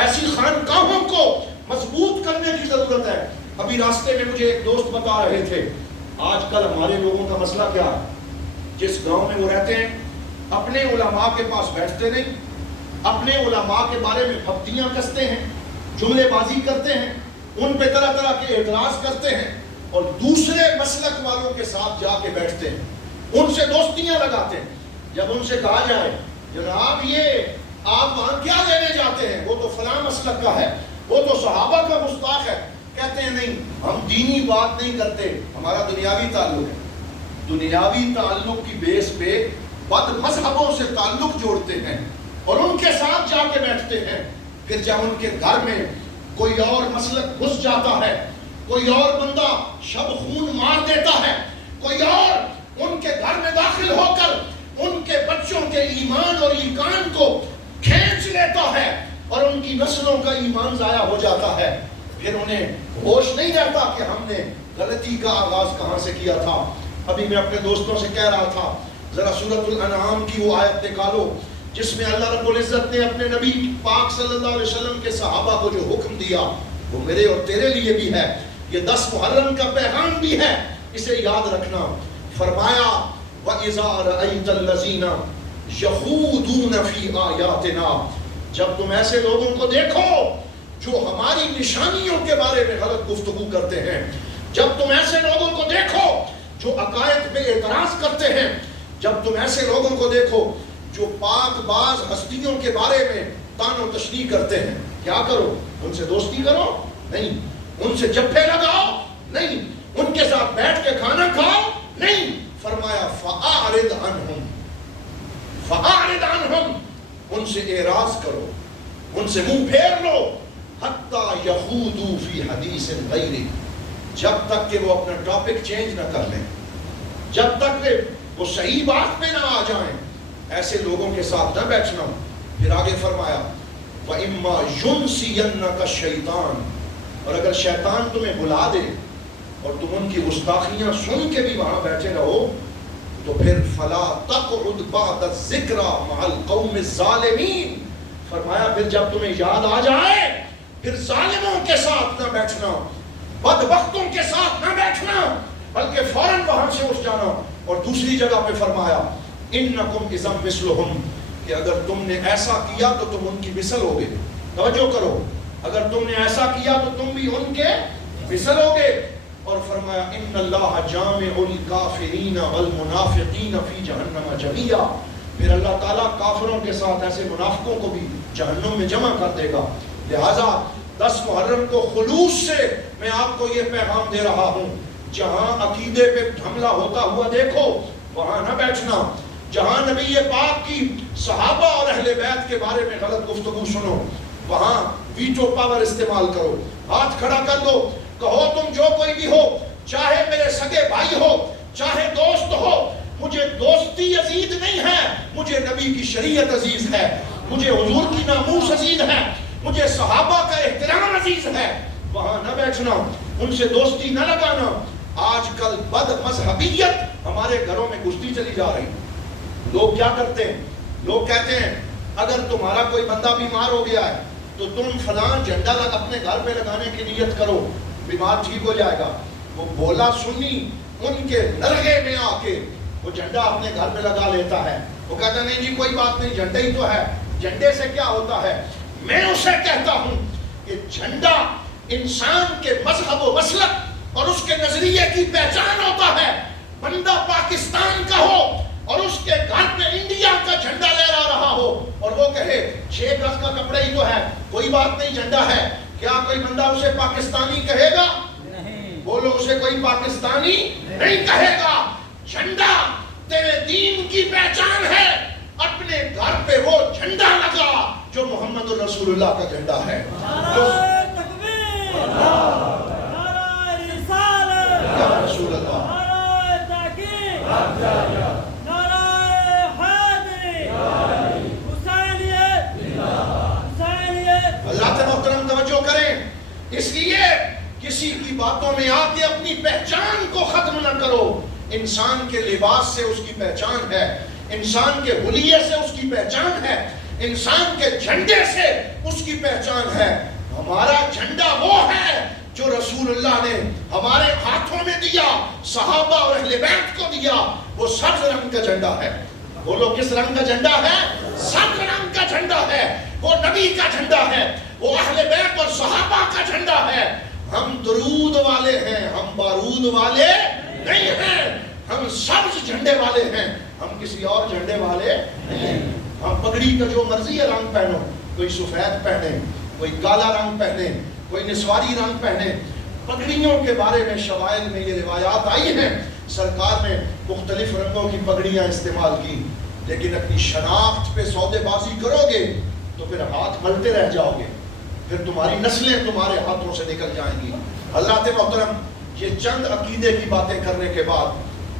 ایسی خانقاہوں کو مضبوط کرنے کی ضرورت ہے۔ ابھی راستے میں مجھے ایک دوست بتا رہے تھے، آج کل ہمارے لوگوں کا مسئلہ کیا ہے، جس گاؤں میں وہ رہتے ہیں اپنے علماء کے پاس بیٹھتے نہیں، اپنے علماء کے بارے میں پھپتیاں کستے ہیں، جملے بازی کرتے ہیں، ان پہ طرح طرح کے اعتراض کرتے ہیں، اور دوسرے مسلک والوں کے ساتھ جا کے بیٹھتے ہیں، ان سے دوستیاں لگاتے ہیں۔ جب ان سے کہا جائے جناب یہ آپ وہاں کیا لینے جاتے ہیں، وہ تو فلاں مسلک کا ہے، وہ تو صحابہ کا گستاخ ہے، کہتے ہیں نہیں ہم دینی بات نہیں کرتے، ہمارا دنیاوی تعلق ہے۔ دنیاوی تعلق کی بیس پہ بد مذہبوں سے تعلق جوڑتے ہیں اور ان کے ساتھ جا کے بیٹھتے ہیں۔ پھر جب ان کے گھر میں کوئی اور مسلک گھس جاتا ہے، کوئی اور بندہ شب خون مار دیتا ہے، کوئی اور ان کے گھر میں داخل ہو کر ان کے بچوں کے ایمان اور ایقان کو کھینچ لیتا ہے اور ان کی نسلوں کا ایمان ضائع ہو جاتا ہے، پھر انہیں ہوش نہیں رہتا کہ ہم نے غلطی کا آغاز کہاں سے کیا تھا۔ ابھی میں اپنے دوستوں سے کہہ رہا تھا ذرا سورۃ الانعام کی وہ آیت نکالو جس میں اللہ رب العزت نے اپنے نبی پاک صلی اللہ علیہ وسلم کے صحابہ کو جو حکم دیا وہ میرے اور تیرے لیے بھی ہے، یہ 10 محرم کا پیغام بھی ہے، اسے یاد رکھنا۔ فرمایا وَإِذَا رَأَيْتَ الَّذِينَ يَخُوضُونَ فِي آيَاتِنَا، جب تم ایسے لوگوں کو دیکھو جو ہماری نشانیوں کے بارے میں غلط گفتگو کرتے ہیں، جب تم ایسے لوگوں کو دیکھو جو عقائد پہ اعتراض کرتے ہیں، جب تم ایسے لوگوں کو دیکھو جو پاک باز ہستیوں کے بارے میں تان و تشریح کرتے ہیں، کیا کرو؟ ان سے دوستی کرو؟ نہیں۔ ان سے جھپے لگاؤ؟ نہیں۔ ان کے ساتھ بیٹھ کے کھانا کھاؤ؟ نہیں۔ فرمایا فَأَعْرِضْ عَنْهُمْ، فَأَعْرِضْ عَنْهُمْ، ان سے اعراض کرو، ان سے منہ پھیر لو حتیٰ یخوضوا فی حدیث غیرہ، جب تک کہ وہ اپنا ٹاپک چینج نہ کر لیں، جب تک کہ وہ صحیح بات پہ نہ آ جائیں، ایسے لوگوں کے ساتھ نہ بیٹھنا۔ پھر آگے فرمایا وَإِمَّا يُنْسِيَنَّكَ الشَّيْطَانُ، اور اگر شیطان تمہیں بلا دے اور تم ان کی گستاخیاں سن کے بھی وہاں بیٹھے رہو، تو پھر فَلَا تَقْعُدْ بَعْدَ الذِّكْرَى مَعَ الْقَوْمِ الظَّالِمِينَ، فرمایا پھر جب تمہیں یاد آ جائے پھر ظالموں کے ساتھ نہ بیٹھنا، بدبختوں کے ساتھ نہ بیٹھنا، بلکہ فوراً وہاں سے اٹھ جانا۔ اور دوسری جگہ پہ فرمایا اِنَّكُمْ إِذًا مِثْلُهُمْ، کہ اگر تم نے ایسا کیا تو تم ان کی مثل ہوگے۔ توجہ کرو، اگر تم نے ایسا کیا تو تم بھی ان کے مثل ہوگے۔ اور فرمایا ان اللہ جامع الکافرین والمنافقین فی جہنم جمیعا، پھر اللہ تعالیٰ کافروں کے ساتھ ایسے منافقوں کو بھی جہنم میں جمع کر دے گا۔ لہٰذا 10 محرم کو خلوص سے میں آپ کو یہ پیغام دے رہا ہوں، جہاں عقیدے پہ حملہ ہوتا ہوا دیکھو وہاں نہ بیٹھنا، جہاں نبی پاک کی صحابہ اور اہل بیت کے بارے میں غلط گفتگو سنو وہاں ویٹو پاور استعمال کرو، ہاتھ کھڑا کر دو، کہو تم جو کوئی بھی ہو، چاہے میرے سگے بھائی ہو، چاہے دوست ہو، مجھے دوستی عزیز نہیں ہے، مجھے نبی کی شریعت عزیز ہے، مجھے حضور کی ناموس عزیز ہے، مجھے صحابہ کا احترام عزیز ہے۔ وہاں نہ بیٹھنا، ان سے دوستی نہ لگانا۔ آج کل بد مذہبیت ہمارے گھروں میں گھستی چلی جا رہی۔ لوگ کیا کرتے ہیں؟ لوگ کہتے ہیں اگر تمہارا کوئی بندہ بیمار ہو گیا ہے تو تم فلاں جھنڈا اپنے گھر پہ لگانے کی نیت کرو، بیمار ٹھیک ہو جائے گا۔ وہ بولا سنی ان کے نرغے میں آ کے وہ جھنڈا اپنے گھر پہ لگا لیتا ہے، وہ کہتا نہیں جی کوئی بات نہیں، جھنڈا ہی تو ہے، جھنڈے سے کیا ہوتا ہے۔ میں اسے کہتا ہوں کہ جھنڈا انسان کے مذہب و مسلک اور اس کے نظریے کی پہچان ہوتا ہے۔ بندہ پاکستان کا ہو اور اس کے گھر پہ انڈیا کا جھنڈا لہرا رہا ہو اور وہ کہے 6 گز کا کپڑا ہی تو ہے، کوئی بات نہیں جھنڈا ہے، کیا کوئی بندہ اسے پاکستانی کہے گا؟ نہیں۔ بولو اسے کوئی پاکستانی نہیں کہے گا۔ جھنڈا تیرے دین کی پہچان ہے، اپنے گھر پہ وہ جھنڈا لگا جو محمد الرسول اللہ کا جھنڈا ہے۔ نعرہ تکبیر، نعرہ رسالت، یا رسول اللہ، نعرہ تحقیق، نعرہ حیدری، حسینیت، حسینیت۔ اللہ تعالیٰ محترم توجہ کریں، اس لیے کسی کی باتوں میں آ کے اپنی پہچان کو ختم نہ کرو۔ انسان کے لباس سے اس کی پہچان ہے، انسان کے حلیے سے اس کی پہچان ہے، انسان کے جھنڈے سے اس کی پہچان ہے۔ ہمارا جھنڈا وہ ہے جو رسول اللہ نے ہمارے ہاتھوں میں دیا، صحابہ اور اہل بیت کو دیا، وہ سبز رنگ کا جھنڈا ہے۔ بولو کس رنگ کا جھنڈا ہے؟ سبز رنگ کا جھنڈا ہے، وہ نبی کا جھنڈا ہے، وہ اہل بیت اور صحابہ کا جھنڈا ہے۔ ہم درود والے ہیں، ہم بارود والے نہیں ہیں، ہم سبز جھنڈے والے ہیں، ہم کسی اور جھنڈے والے نہیں۔ ہم پگڑی کا جو مرضی ہے رنگ پہنو، کوئی سفید پہنے، کوئی کالا رنگ پہنے، کوئی نسواری رنگ پہنے۔ پگڑیوں کے بارے میں شوائل میں یہ روایات آئی ہیں، سرکار نے مختلف رنگوں کی پگڑیاں استعمال کی، لیکن اپنی شناخت پہ سودے بازی کرو گے تو پھر ہاتھ ملتے رہ جاؤ گے، پھر تمہاری نسلیں تمہارے ہاتھوں سے نکل جائیں گی۔ حضرات محترم، یہ چند عقیدے کی باتیں کرنے کے بعد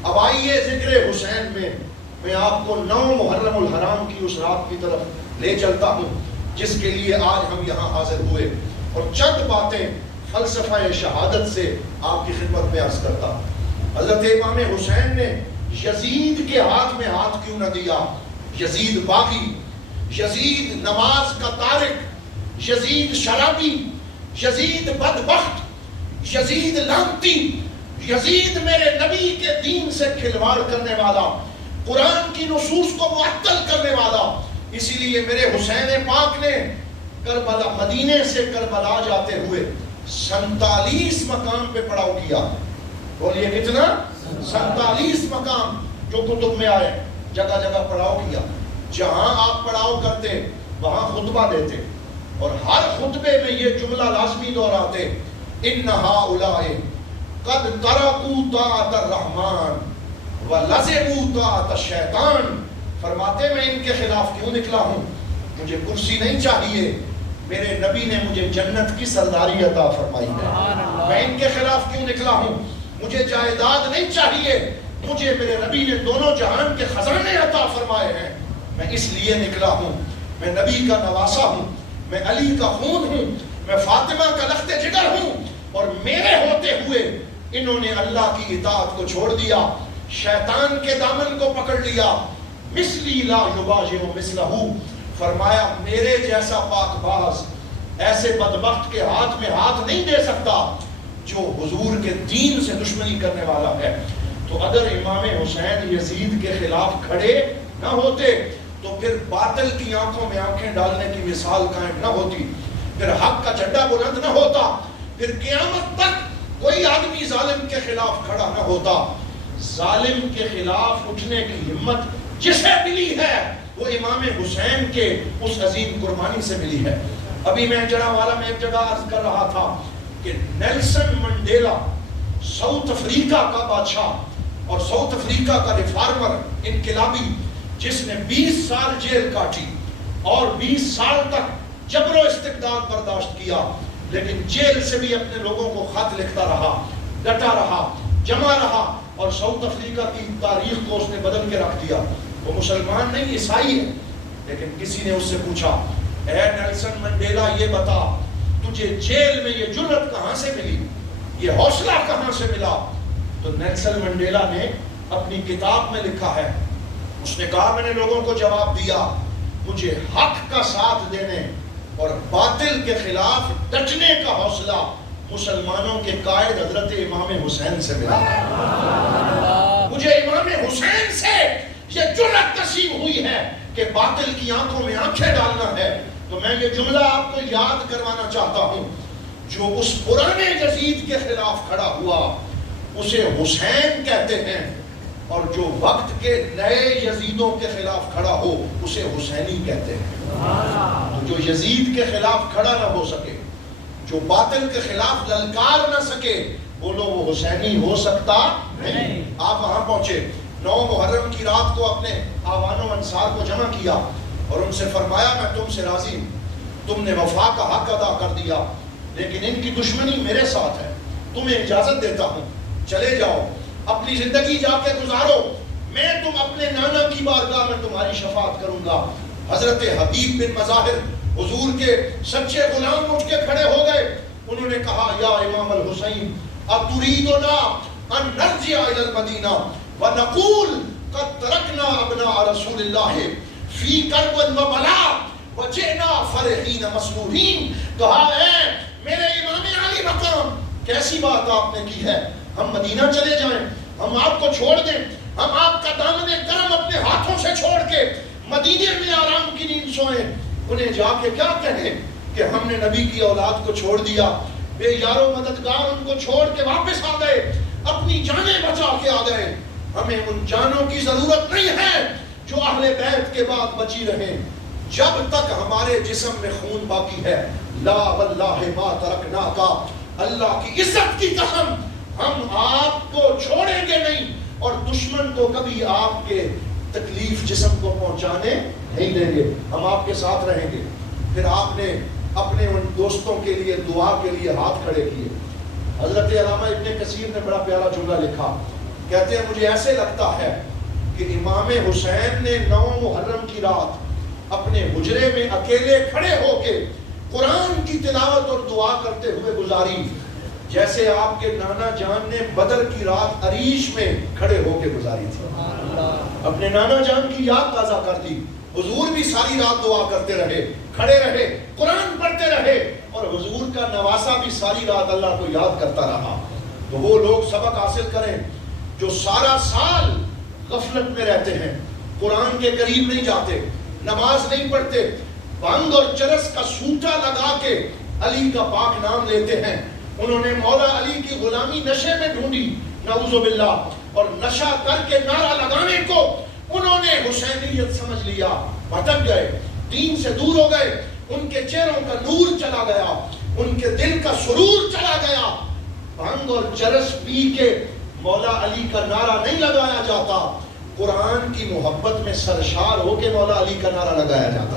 اب آئیے ذکر حسین میں آپ کو 9 محرم الحرام کی اس رات کی طرف لے چلتا ہوں جس کے لیے آج ہم یہاں حاضر ہوئے، اور چند باتیں فلسفہ شہادت سے آپ کی خدمت میں عرض کرتا ہوں۔ حضرت امام حسین نے یزید کے ہاتھ میں ہاتھ کیوں نہ دیا؟ یزید باغی، یزید نماز کا تارک، یزید شرابی، یزید بدبخت، یزید لعنتی، یزید میرے نبی کے دین سے کھلواڑ کرنے والا، قرآن کی نصوص کو معطل کرنے والا۔ اسی لیے میرے حسین پاک نے کربلا، مدینے سے کربلا جاتے ہوئے 47 مقام پہ پڑاؤ کیا۔ بولیے کتنا؟ 47 مقام جو کتب میں آئے، جگہ جگہ پڑاؤ کیا۔ جہاں آپ پڑاؤ کرتے وہاں خطبہ دیتے، اور ہر خطبے میں یہ جملہ لازمی دہراتے، ان ہؤلاء قد ترکوا طاعت الرحمن ولزموا طاعت الشیطان۔ فرماتے میں ان کے خلاف کیوں نکلا ہوں؟ مجھے کرسی نہیں چاہیے، میرے نبی نے مجھے جنت کی سرداری عطا فرمائی ہے، میں ان کے خلاف کیوں نکلا ہوں؟ مجھے جائیداد نہیں چاہیے، مجھے میرے نبی نے دونوں جہان کے خزانے عطا فرمائے ہیں، میں اس لیے نکلا ہوں۔ میں نبی کا نواسا ہوں، میں علی کا خون ہوں، میں فاطمہ کا لخت جگر ہوں، اور میرے ہوتے ہوئے انہوں نے اللہ کی اطاعت کو چھوڑ دیا، شیطان کے دامن کو پکڑ لیا۔ مثلی لا یباشر مثلہ، فرمایا میرے جیسا پاک باز ایسے بدبخت کے ہاتھ میں ہاتھ نہیں دے سکتا جو حضور کے دین سے دشمنی کرنے والا ہے۔ تو اگر امام حسین یزید کے خلاف کھڑے نہ ہوتے تو پھر باطل کی آنکھوں میں آنکھیں ڈالنے کی مثال قائم نہ ہوتی، پھر حق کا جھنڈا بلند نہ ہوتا، پھر قیامت تک کوئی آدمی ظالم کے خلاف کھڑا نہ ہوتا۔ ظالم کے خلاف اٹھنے کی ہمت جسے ملی ہے وہ امام حسین کے اس عظیم قربانی سے ملی ہے۔ ابھی میں جڑاوالا میں ایک جگہ عرض کر رہا تھا کہ نیلسن منڈیلا ساؤتھ افریقہ کا بادشاہ اور ساؤتھ افریقہ کا ریفارمر انقلابی، جس نے 20 سال جیل کاٹی اور 20 سال تک جبر و استبداد برداشت کیا، لیکن جیل سے بھی اپنے لوگوں کو خط لکھتا رہا، ڈٹا رہا، جمع رہا، اور ساؤتھ افریقہ کی تاریخ کو اس نے بدل کے رکھ دیا۔ وہ مسلمان نہیں، عیسائی ہے، لیکن کسی نے اس سے پوچھا اے نیلسن منڈیلا یہ بتا تجھے جیل میں یہ جرأت کہاں سے ملی، یہ حوصلہ کہاں سے ملا؟ تو نیلسن منڈیلا نے اپنی کتاب میں لکھا ہے، اس نے کہا میں نے لوگوں کو جواب دیا مجھے حق کا ساتھ دینے اور باطل کے خلاف ڈٹنے کا حوصلہ مسلمانوں کے قائد حضرت امام حسین سے ملا۔ مجھے امام حسین سے یہ جرأت نصیب ہوئی ہے کہ باطل کی آنکھوں میں آنکھیں ڈالنا ہے۔ تو میں یہ جملہ آپ کو یاد کروانا چاہتا ہوں، جو اس پرانے یزید کے خلاف کھڑا ہوا اسے حسین کہتے ہیں، اور جو وقت کے نئے یزیدوں کے خلاف کھڑا ہو اسے حسینی کہتے ہیں۔ جو یزید کے خلاف کھڑا نہ ہو سکے، جو باطل کے خلاف للکار نہ سکے، بولو وہ حسینی ہو سکتا نہیں۔ آپ وہاں پہنچے، 9 محرم کی رات کو اپنے آوان و انصار کو جمع کیا اور ان سے فرمایا میں تم سے راضی ہوں، تم نے وفا کا حق ادا کر دیا، لیکن ان کی دشمنی میرے ساتھ ہے، تمہیں اجازت دیتا ہوں چلے جاؤ، اپنی زندگی جا کے گزارو، میں تم اپنے نانا کی بارگاہ میں تمہاری شفاعت کروں گا۔ حضرت حبیب بن مظاہر حضور کے سچے غلام اٹھ کے کھڑے ہو گئے، انہوں نے کہا یا امام الحسین اب تریدنا ان نرجع الى المدینہ ونقول قد ترکنا ابناء رسول اللہ فی کرب و بلا وجئنا فرحین مسرورین۔ کہا اے میرے امام علی مقام، کیسی بات آپ نے کی ہے، ہم مدینہ چلے جائیں، ہم آپ کو چھوڑ دیں، ہم آپ کا دامن کرم اپنے ہاتھوں سے چھوڑ کے مدینے میں آرام کی نیند سوئیں؟ انہیں جا کے کیا کہیں کہ ہم نے نبی کی اولاد کو چھوڑ دیا، بے یار و مددگار ان کو چھوڑ کے واپس آ گئے، اپنی جانیں بچا کے آ گئے۔ ہمیں ان جانوں کی ضرورت نہیں ہے جو اہل بیت کے بعد بچی رہیں، جب تک ہمارے جسم میں خون باقی ہے۔ لا واللہ ما ترکنا کا، اللہ کی عزت کی قسم ہم آپ کو چھوڑیں گے نہیں، اور دشمن کو کبھی آپ کے تکلیف جسم کو پہنچانے نہیں دیں گے، ہم آپ کے ساتھ رہیں گے۔ پھر آپ نے اپنے ان دوستوں کے لیے دعا کے لیے ہاتھ کھڑے کیے۔ حضرت علامہ ابن کثیر نے بڑا پیارا جملہ لکھا، کہتے ہیں مجھے ایسے لگتا ہے کہ امام حسین نے 9 محرم کی رات اپنے حجرے میں اکیلے کھڑے ہو کے قرآن کی تلاوت اور دعا کرتے ہوئے گزاری، جیسے آپ کے نانا جان نے بدر کی رات عریش میں کھڑے ہو کے گزاری تھی۔ اپنے نانا جان کی یاد تازہ کر دی، حضور بھی ساری رات دعا کرتے رہے، کھڑے رہے، قرآن پڑھتے رہے، اور حضور کا نواسا بھی ساری رات اللہ کو یاد کرتا رہا۔ تو وہ لوگ سبق حاصل کریں جو سارا سال غفلت میں رہتے ہیں، قرآن کے قریب نہیں جاتے، نماز نہیں پڑھتے، بھنگ اور چرس کا سوٹا لگا کے علی کا پاک نام لیتے ہیں۔ انہوں نے مولا علی کی غلامی نشے میں ڈھونڈی، نعوذ باللہ، اور نشہ کر کے نعرہ لگانے کو انہوں نے حسینیت سمجھ لیا، بھٹک گئے، دین سے دور ہو گئے، ان کے چہروں کا نور چلا گیا، ان کے دل کا سرور چلا گیا۔ بھنگ اور چرس پی کے مولا علی کا نعرہ نہیں لگایا جاتا، قرآن کی محبت میں سرشار ہو کے مولا علی کا نعرہ لگایا جاتا۔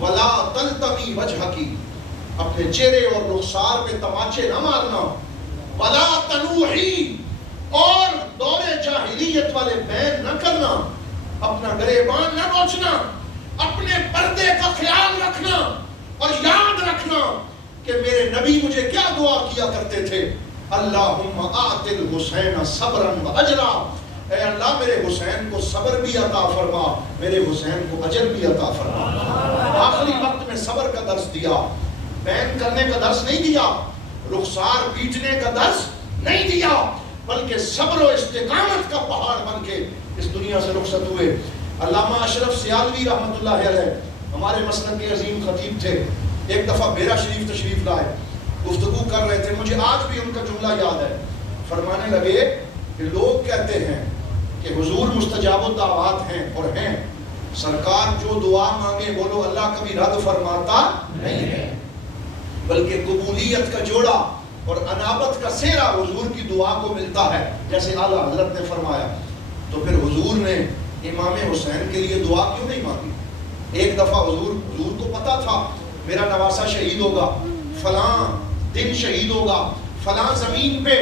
ولا تلتمی وجہ کی، اپنے چہرے اور رخسار پہ تماچے نہ مارنا، ولا تنوحی، اور دور جاہلیت والے بین نہ کرنا، اپنا گریبان نہ نوچنا، اپنے پردے کا خیال رکھنا، اور یاد رکھنا کہ میرے نبی مجھے کیا دعا کیا کرتے تھے، اللہم آت الحسین صبرا و اجرا، اے اللہ میرے حسین کو صبر بھی عطا فرما، میرے حسین کو اجر بھی عطا فرما۔ آخری وقت میں صبر کا درس دیا، بین کرنے کا درس نہیں دیا، رخسار پیٹنے کا درس نہیں دیا، بلکہ صبر و استقامت کا پہاڑ بن کے اس دنیا سے رخصت ہوئے۔ علامہ اشرف سیالوی رحمۃ اللہ علیہ ہمارے مسلک کے عظیم خطیب تھے، ایک دفعہ بیرا شریف تشریف لائے، گفتگو کر رہے تھے، مجھے آج بھی ان کا جملہ یاد ہے، فرمانے لگے کہ لوگ کہتے ہیں کہ حضور مستجاب الدعوات ہیں، اور ہیں، سرکار جو دعا مانگے بولو اللہ کبھی رد فرماتا نہیں ہے، بلکہ قبولیت کا جوڑا اور انابت کا سیرا حضور کی دعا کو ملتا ہے، جیسے اعلیٰ حضرت نے فرمایا۔ تو پھر حضور نے امام حسین کے لیے دعا کیوں نہیں مانگی؟ ایک دفعہ حضور کو پتا تھا میرا نواسہ شہید ہوگا، فلاں دن شہید ہوگا، فلاں زمین پہ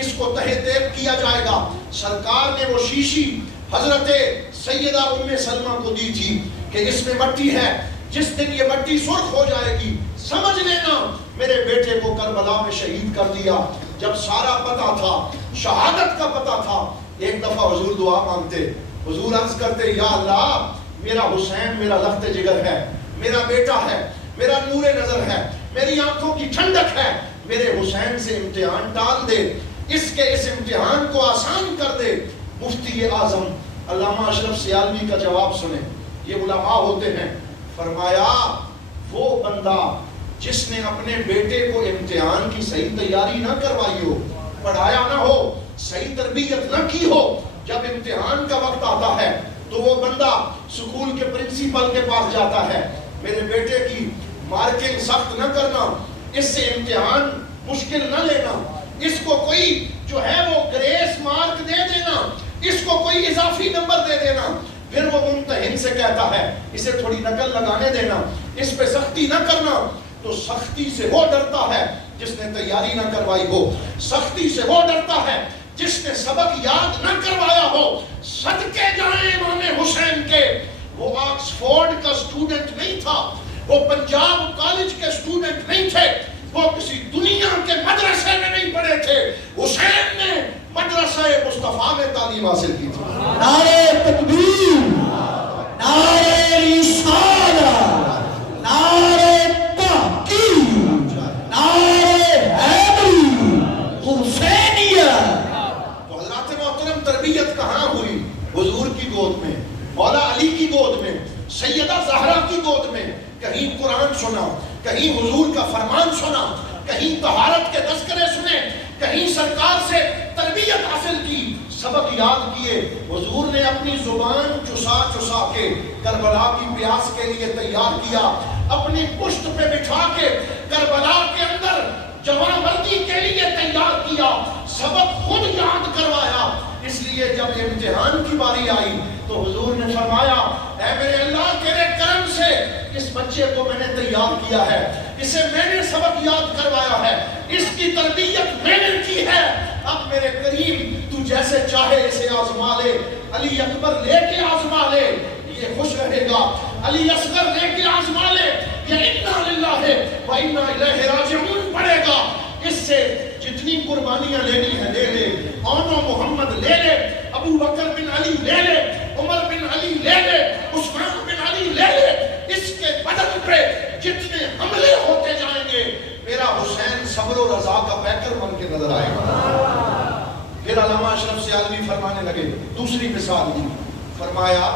اس کو تہہ تیغ کیا جائے گا، سرکار نے وہ شیشی حضرت سیدہ ام سلمہ کو دی تھی کہ اس میں مٹی ہے، جس دن یہ مٹی سرخ ہو جائے گی سمجھ لینا میرے بیٹے کو کربلا میں شہید کر دیا۔ جب سارا پتا تھا، شہادت کا پتا تھا، ایک دفعہ حضور دعا مانگتے، حضور عرض کرتے یا اللہ میرا حسین میرا لخت جگر ہے، میرا بیٹا ہے، میرا نور نظر ہے، میری آنکھوں کی ٹھنڈک ہے، میرے حسین سے امتحان ٹال دے، اس امتحان کو آسان کر دے۔ مفتی اعظم علامہ اشرف سیالوی کا جواب سنیں، یہ علماء ہوتے ہیں، فرمایا وہ بندہ جس نے اپنے بیٹے کو امتحان کی صحیح تیاری نہ کروائی ہو، پڑھایا نہ ہو، صحیح تربیت نہ کی ہو، جب امتحان کا وقت آتا ہے تو وہ بندہ سکول کے پرنسپل کے پاس جاتا ہے، میرے بیٹے کی مارکنگ سخت نہ کرنا، اس سے امتحان مشکل نہ لینا، اس کو کوئی جو ہے وہ گریس مارک دے دینا، اس کو کوئی اضافی نمبر دے دینا، پھر وہ ممتحن سے کہتا ہے اسے تھوڑی نقل لگانے دینا، اس پہ سختی نہ کرنا، تو سختی سے وہ ڈرتا ہے جس نے تیاری نہ کروائی ہو، سختی سے وہ ڈرتا ہے جس نے سبق یاد نہ کروایا ہو۔ صدقے جائیں امام حسین کے، وہ آکسفورڈ کا سٹوڈنٹ نہیں تھا، وہ پنجاب کالج کے سٹوڈنٹ نہیں تھے، وہ کسی دنیا کے مدرسے میں نہیں پڑھے تھے، حسین نے مدرسہ مصطفیٰ میں تعلیم حاصل کی تھی۔ نعرہ تکبیر، نعرہ رسالہ، نعرہ تحقیق، نعرہ حیدری، حسینیہ۔ تو حضرات محترم تربیت کہاں ہوئی؟ حضور کی گود میں، مولا علی کی گود میں، سیدہ زہرا کی گود میں۔ کہیں قرآن سنا، کہیں حضور کا فرمان سنا، کہیں طہارت کے تذکرے سنے، کہیں سرکار سے تربیت حاصل کی، سبق یاد کیے۔ حضور نے اپنی زبان چسا چسا کے کربلا کی پیاس کے لیے تیار کیا، اپنی پشت پہ بٹھا کے کربلا کے اندر جوان مردی کے لیے تیار کیا، سبق خود یاد کروایا۔ اس لیے جب امتحان کی باری آئی تو حضور نے فرمایا اے میرے اللہ تیرے کرم سے اس بچے کو میں نے تیار کیا ہے، اسے میں نے سبق یاد کروایا ہے، اس کی تربیت میں نے کی ہے، اب میرے کریم تو جیسے چاہے اسے آزما لے، علی اکبر لے کے آزما لے، یہ خوش رہے گا، علی اصغر لے کے آزما لے، یہ انا للہ و انا الیہ راجعون پڑھے گا، اس سے جتنی قربانیاں لینی ہیں لے لے، آنو محمد لے لے، ابو بکر بن علی لے لے، عمر بن علی لے لے، عثمان بن علی لے لے، اس کے بدن پہ جتنے حملے ہوتے جائیں گے میرا حسین صبر و رضا کا پیکر بن کے نظر آئے گا۔ پھر علامہ اشرف سیالوی فرمانے لگے، دوسری مثال دی، فرمایا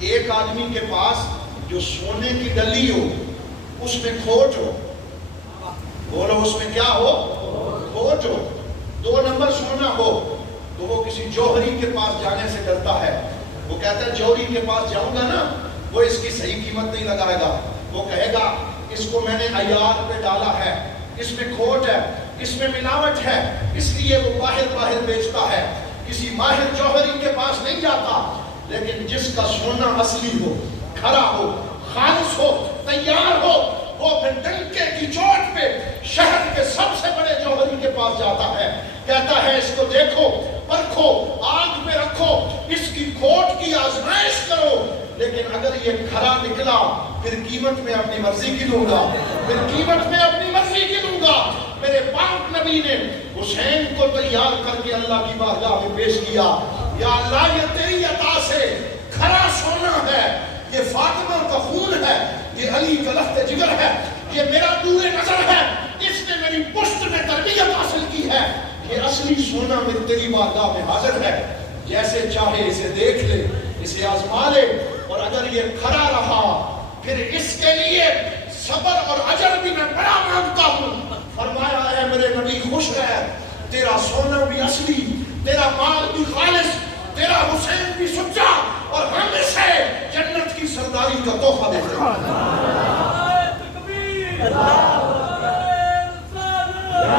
ایک آدمی کے پاس جو سونے کی ڈلی ہو اس میں کھوٹ ہو، بولو اس میں کیا ہو؟ کھوٹ ہو، 2 نمبر سونا ہو، تو وہ کسی جوہری کے پاس جانے سے ڈرتا ہے، وہ کہتا ہے جوہری کے پاس جاؤں گا نا وہ اس کی صحیح قیمت نہیں لگائے گا، وہ کہے گا اس کو میں نے عیار پہ ڈالا ہے، اس میں کھوٹ ہے، اس میں ملاوٹ ہے، اس لیے وہ باہر بیچتا ہے، کسی ماہر جوہری کے پاس نہیں جاتا۔ لیکن جس کا سونا اصلی ہو، کھرا ہو، خالص ہو، تیار ہو، وہ پھر ڈنکے کی چوٹ پہ شہر کے سب سے بڑے جوہری کے پاس جاتا ہے، کہتا ہے اس کو دیکھو، پرکھو، آگ میں رکھو، اس کی کھوٹ کی آزمائش کرو، لیکن اگر یہ کھرا نکلا پھر قیمت میں اپنی مرضی کی لوں گا، پھر قیمت میں اپنی مرضی کی لوں گا۔ میرے پاک نبی نے حسین کو تیار کر کے اللہ کی بارگاہ میں پیش کیا، یا اللہ یہ تیری عطا سے کھرا سونا ہے، یہ فاطمہ کا خون ہے، یہ علی کا لخت جگر ہے، یہ میرا نور نظر ہے، اس نے میری پشت میں تربیت حاصل کی ہے، یہ اصلی سونا میں تیری بارگاہ میں حاضر ہے، جیسے چاہے اسے دیکھ لے، اسے آزما لے، اور اگر یہ کھرا رہا پھر اس کے لیے صبر اور اجر بھی میں بڑا مانگتا ہوں۔ فرمایا اے میرے نبی خوش ہے، تیرا سونا بھی اصلی، تیرا مال بھی خالص، تیرا حسین بھی سچا، اور ہم اسے جنت کی سرداری کا تحفہ دیتے ہیں۔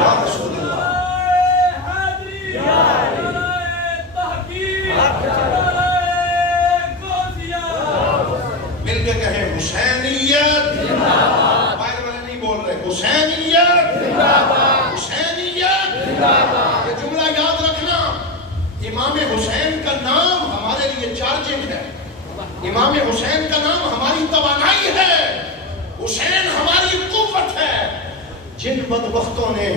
یا رسول اللہ، مل کے کہیں حسینیت، باہر والے نہیں بول رہے، حسینیت، حسینیت۔ یہ جملہ یاد رکھنا، امام حسین کا نام ہمارے لیے چارجنگ ہے، امام حسین کا نام ہماری توانائی ہے، حسین ہماری قوت ہے۔ جن بدبختوں نے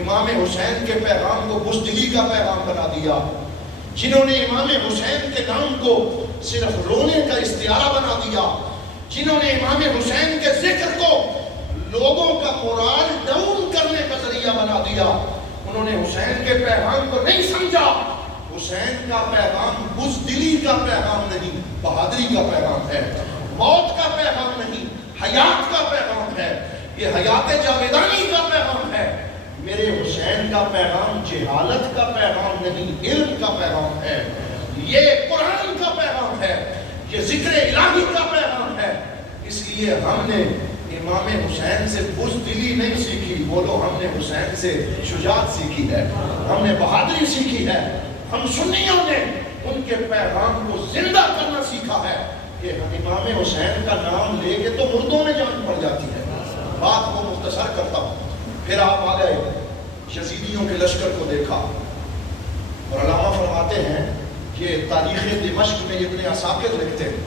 امام حسین کے پیغام کو بزدلی کا پیغام بنا دیا، جنہوں نے امام حسین کے نام کو صرف رونے کا استعارہ بنا دیا، جنہوں نے امام حسین کے ذکر کو لوگوں کا مورال ڈاؤن کرنے کا ذریعہ بنا دیا، انہوں نے حسین کے پیغام کو نہیں سمجھا۔ حسین کا پیغام بزدلی کا پیغام نہیں، بہادری کا پیغام ہے، موت کا پیغام نہیں، حیات کا پیغام ہے، یہ حیات جاویدانی کا پیغام ہے۔ میرے حسین کا پیغام جہالت کا پیغام نہیں، علم کا پیغام ہے، یہ قرآن کا پیغام ہے، یہ ذکر الہی کا پیغام ہے۔ اس لیے ہم نے امام حسین سے بزدلی نہیں سیکھی، بولو ہم نے حسین سے شجاعت سیکھی ہے، ہم نے بہادری سیکھی ہے۔ ہم سنیوں نے ان کے پیغام کو زندہ کرنا سیکھا ہے کہ امام حسین کا نام لے کے تو مردوں میں جان پڑ جاتی ہے۔ بات کو مختصر کرتا ہوں، پھر آپ آ گئے، یزیدیوں کے لشکر کو دیکھا، اور علامہ فرماتے ہیں کہ تاریخ دمشق میں ابن عساکر لکھتے ہیں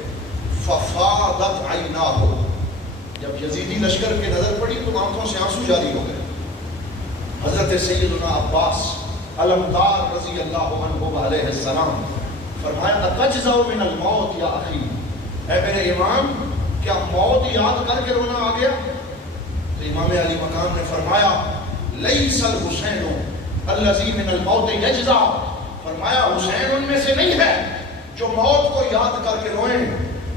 ففاضت عیناہ، جب یزیدی لشکر کی نظر پڑی تو آنکھوں سے آنسو جاری ہو گئے۔ حضرت سیدنا عباس علمدار رضی اللہ عنہ علیہ السلام فرمایا تجزع من الموت یا اخی، اے میرے امام کیا موت یاد کر کے رونا آ گیا؟ تو امام علی مقام نے فرمایا لیس الحسین الذی من الموت یجزع، فرمایا حسین ان میں سے نہیں ہے جو موت کو یاد کر کے روئیں،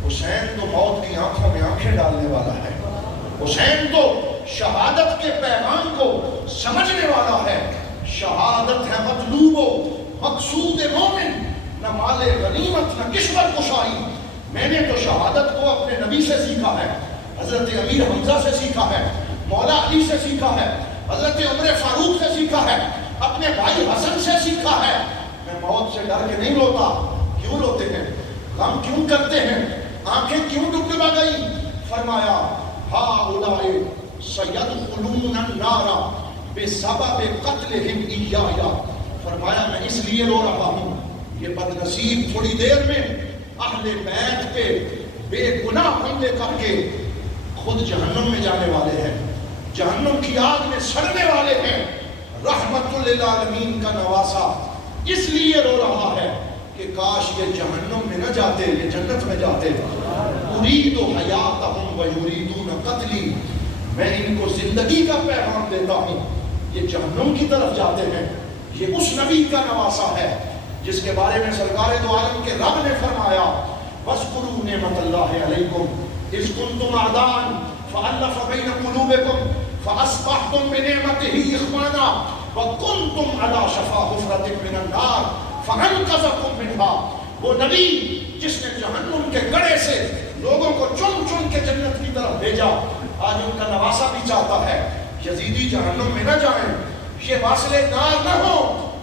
حسین تو موت کی آنکھوں میں آنکھیں ڈالنے والا ہے، حسین تو شہادت کے پیغام کو سمجھنے والا ہے۔ شہادت ہے مطلوب و مقصود مومن، نہ مال غنیمت نہ کشور کشائی۔ میں نے تو شہادت کو اپنے نبی سے سیکھا ہے، حضرت امیر حمزہ سے سیکھا ہے، مولا علی سے سیکھا ہے، حضرت عمر فاروق سے سیکھا ہے، اپنے بھائی حسن سے سیکھا ہے۔ میں موت سے ڈر کے نہیں روتا، کیوں روتے ہیں، غم کیوں کرتے ہیں، آنکھیں کیوں ڈبڈبا گئی؟ فرمایا ہؤلاء سیدخلون النار بسبب قتلہم ایایا، فرمایا میں اس لیے رو رہا ہوں، یہ بدنصیب تھوڑی دیر میں اہل بیت پہ بے گناہ حملے کر کے خود جہنم میں جانے والے ہیں، جہنم کی آگ میں سڑنے والے ہیں۔ رحمت للعالمین کا نواسا اس لیے رو رہا ہے کہ کاش یہ جہنم میں نہ جاتے، یہ جنت میں جاتے۔ ارید حیاتہم ویریدون قتلی، میں ان کو زندگی کا پیغام دیتا ہوں، یہ جہنم کی طرف جاتے ہیں۔ یہ اس نبی کا نواسا ہے جس کے بارے میں سرکار دو عالم کے رب نے فرمایا وَاذْكُرُوا نِعْمَتَ اللَّهِ عَلَيْكُمْ إِذْ كُنْتُمْ أَعْدَاءً فَأَلَّفَ بَيْنَ قُلُوبِكُمْ فَأَصْبَحْتُمْ بِنِعْمَتِهِ إِخْوَانًا وَكُنْتُمْ عَلَى شَفَا حُفْرَةٍ مِّنَ النَّارِ فَأَنْقَذَكُم مِّنْهَا، وہ نبی جس نے جہنم کے گڑھے سے لوگوں کو چن چن کے جنت کی طرف بھیجا، آج ان کا نواسا بھی چاہتا ہے یزیدی جہنم میں نہ جائیں، یہ واصل نار نہ ہو۔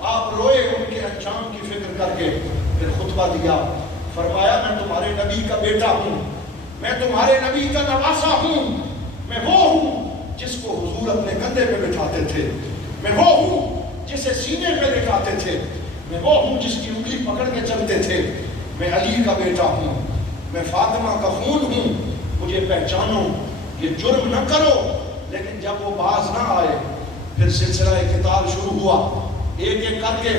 آپ روئے ان کے انجام کی فکر کر کے، پھر خطبہ دیا، فرمایا میں تمہارے نبی کا بیٹا ہوں، میں تمہارے نبی کا نواسا ہوں، میں وہ ہوں جس کو حضور اپنے کندھے پہ بٹھاتے تھے، میں وہ ہوں جسے سینے پہ لٹاتے تھے، میں وہ ہوں جس کی انگلی پکڑ کے چلتے تھے، میں علی کا بیٹا ہوں، میں فاطمہ کا خون ہوں، مجھے پہچانو، یہ جرم نہ کرو۔ لیکن جب وہ باز نہ آئے پھر سلسلہ قتال شروع ہوا، ایک ایک کر کے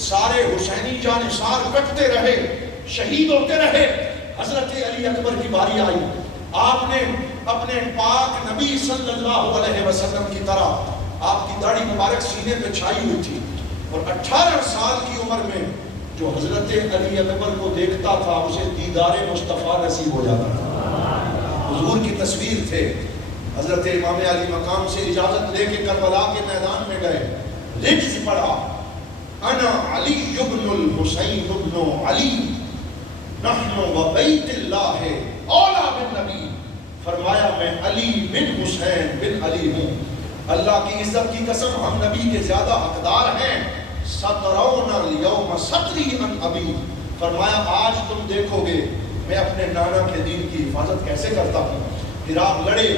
سارے حسینی جانثار کٹتے رہے، شہید ہوتے رہے۔ حضرت علی اکبر کی باری آئی، آپ نے اپنے پاک نبی صلی اللہ علیہ وسلم کی طرح آپ کی داڑھی مبارک سینے پہ چھائی ہوئی تھی، اور 18 سال کی عمر میں جو حضرت علی اکبر کو دیکھتا تھا اسے دیدار مصطفیٰ نصیب ہو جاتا تھا۔ حضور کی تصویر تھے۔ حضرت امام علی مقام سے اجازت لے کے کربلا کے میدان میں گئے، لفظ پڑھا، انا علی ابن الحسین ابن علی نحن و بیت اللہ اولا بالنبی، فرمایا میں علی بن حسین بن علی ہوں، اللہ کی عزت کی قسم ہم نبی کے زیادہ حقدار ہیں۔ سترون الیوم ستری ان ابی، فرمایا آج تم دیکھو گے میں اپنے نانا کے دین کی حفاظت کیسے کرتا ہوں۔ پھر آپ لڑے،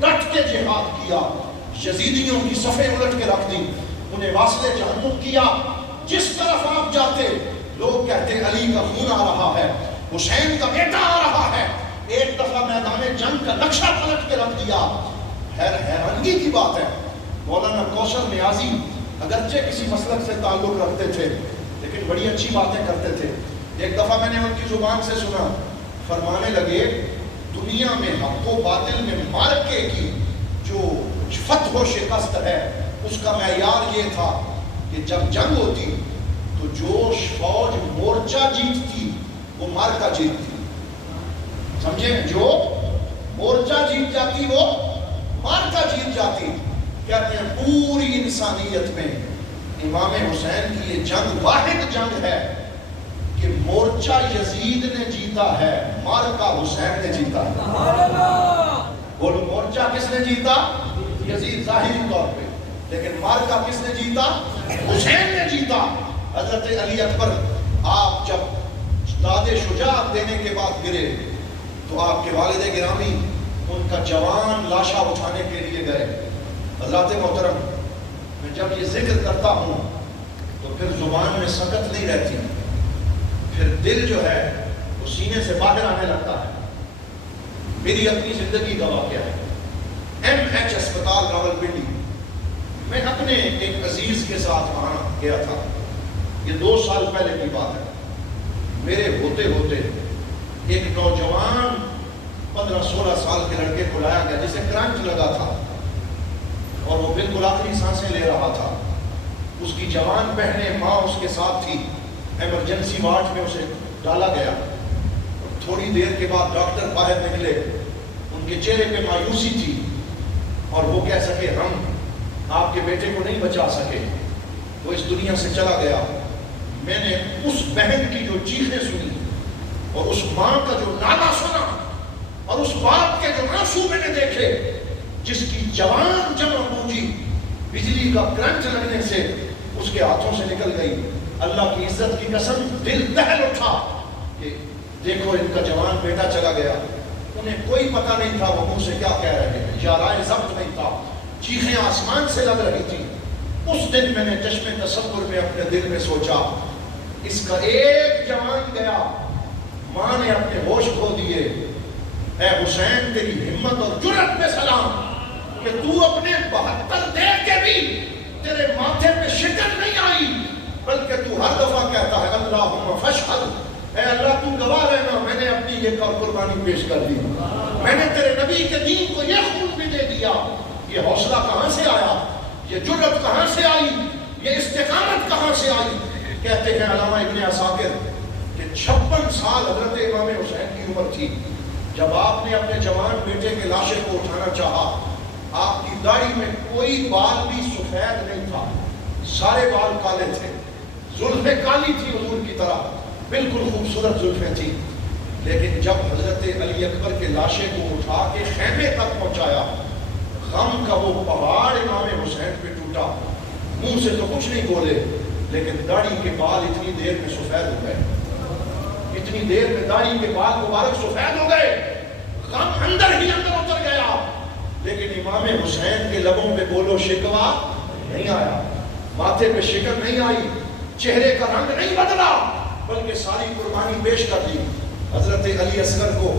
ڈٹ کے جہاد کیا، یزیدیوں کی صفیں الٹ کے رکھ دی، انہیں واصل جہنم کیا۔ جس طرف آپ جاتے لوگ کہتے علی کا خون آ رہا ہے، حسین کا بیٹا آ رہا ہے۔ ایک دفعہ میدان جنگ کا نقشہ پلٹ کے رکھ دیا۔ حیرانگی کی بات ہے، مولانا کوثر نیازی اگرچہ کسی مسلک سے تعلق رکھتے تھے لیکن بڑی اچھی باتیں کرتے تھے۔ ایک دفعہ میں نے ان کی زبان سے سنا، فرمانے لگے دنیا میں حق و باطل میں مارکے کی جو فتح و شکست ہے اس کا معیار یہ تھا کہ جب جنگ ہوتی تو جو فوج مورچہ جیتتی وہ مارکا جیتتی، سمجھیں، جو مورچہ جیت جاتی وہ مارکا جیت جاتی۔ کہتے ہیں پوری انسانیت میں امام حسین کی یہ جنگ واحد جنگ ہے کہ مورچہ یزید نے جیتا ہے، مارکا حسین نے جیتا ہے۔ بولو مورچہ کس نے جیتا؟ یزید ظاہری طور پہ، لیکن مارکا کس نے جیتا؟ حسین نے جیتا۔ حضرت علی اکبر آپ جب داد شجاعت دینے کے بعد گرے تو آپ کے والد گرامی ان کا جوان لاشا اٹھانے کے لیے گئے۔ حضرات محترم، میں جب یہ ذکر کرتا ہوں تو پھر زبان میں سکت نہیں رہتی، پھر دل جو ہے وہ سینے سے باہر آنے لگتا ہے۔ میری اپنی زندگی کا واقعہ ہے، MH اسپتال راولپنڈی، میں اپنے ایک عزیز کے ساتھ وہاں گیا تھا، یہ 2 سال پہلے کی بات ہے۔ میرے ہوتے ہوتے ایک نوجوان 15-16 سال کے لڑکے کو لایا گیا جسے کرنٹ لگا تھا اور وہ بالکل آخری سانسیں لے رہا تھا۔ اس کی جوان بہنیں ماں اس کے ساتھ تھی، ایمرجنسی وارڈ میں اسے ڈالا گیا۔ تھوڑی دیر کے بعد ڈاکٹر باہر نکلے، ان کے چہرے پہ مایوسی تھی اور وہ کہہ سکے ہم آپ کے بیٹے کو نہیں بچا سکے، وہ اس دنیا سے چلا گیا۔ میں نے اس بہن کی جو چیخیں سنی اور اس ماں کا جو نالا سنا اور اس باپ کے جو آنسو میں نے دیکھے، جس کی جوان جمع پونجی بجلی کا کرنٹ لگنے سے اس کے ہاتھوں سے نکل گئی، اللہ کی عزت کی قسم دل دہل اٹھا کہ دیکھو ان کا جوان بیٹا چلا گیا۔ انہیں کوئی پتہ نہیں تھا وہ منہ سے کیا کہہ رہے ہیں، یا رائے ضبط نہیں تھا، چیخیں آسمان سے لگ رہی تھی۔ اس دن میں نے چشم تصور میں اپنے دل میں سوچا اس کا ایک جوان گیا، ماں نے اپنے ہوش کھو دیے۔ اے حسین تیری ہمت اور جرأت پہ سلام کہ تو اپنے 72 دے کے بھی تیرے ماتھے پہ شکن نہیں آئی، بلکہ تو ہر دفعہ کہتا ہے اللہم فاشہد، اے اللہ تو گواہ رہنا میں نے اپنی یہ قربانی پیش کر دی، میں نے تیرے نبی کے دین کو یہ خون بھی دے دیا۔ یہ حوصلہ کہاں سے آیا، یہ جرأت کہاں سے آئی، یہ استقامت کہاں سے آئی؟ کہتے ہیں علامہ ابن عساکر کہ 56 سال حضرت امام حسین کی عمر تھی جب آپ نے اپنے جوان بیٹے کے لاشے کو اٹھانا چاہا۔ آپ کی داڑھی میں کوئی بال بھی سفید نہیں تھا، سارے بال کالے تھے، زلفیں کالی تھی حضور کی طرح، بالکل خوبصورت زلفیں تھی۔ لیکن جب حضرت علی اکبر کے لاشے کو اٹھا کے خیمے تک پہنچایا، غم کا وہ پہاڑ امام حسین پہ ٹوٹا۔ منہ سے تو کچھ نہیں بولے لیکن داڑھی کے بال اتنی دیر میں سفید ہو گئے، اتنی دیر میں داڑھی کے بال مبارک سفید ہو گئے۔ غم اندر ہی اندر اتر گیا، لیکن امام حسین کے لبوں پہ بولو شکوا نہیں آیا، ماتھے پہ شکن نہیں آئی، چہرے کا رنگ نہیں بدلا، بلکہ ساری قربانی پیش کر دی۔ حضرت علی اصغر کو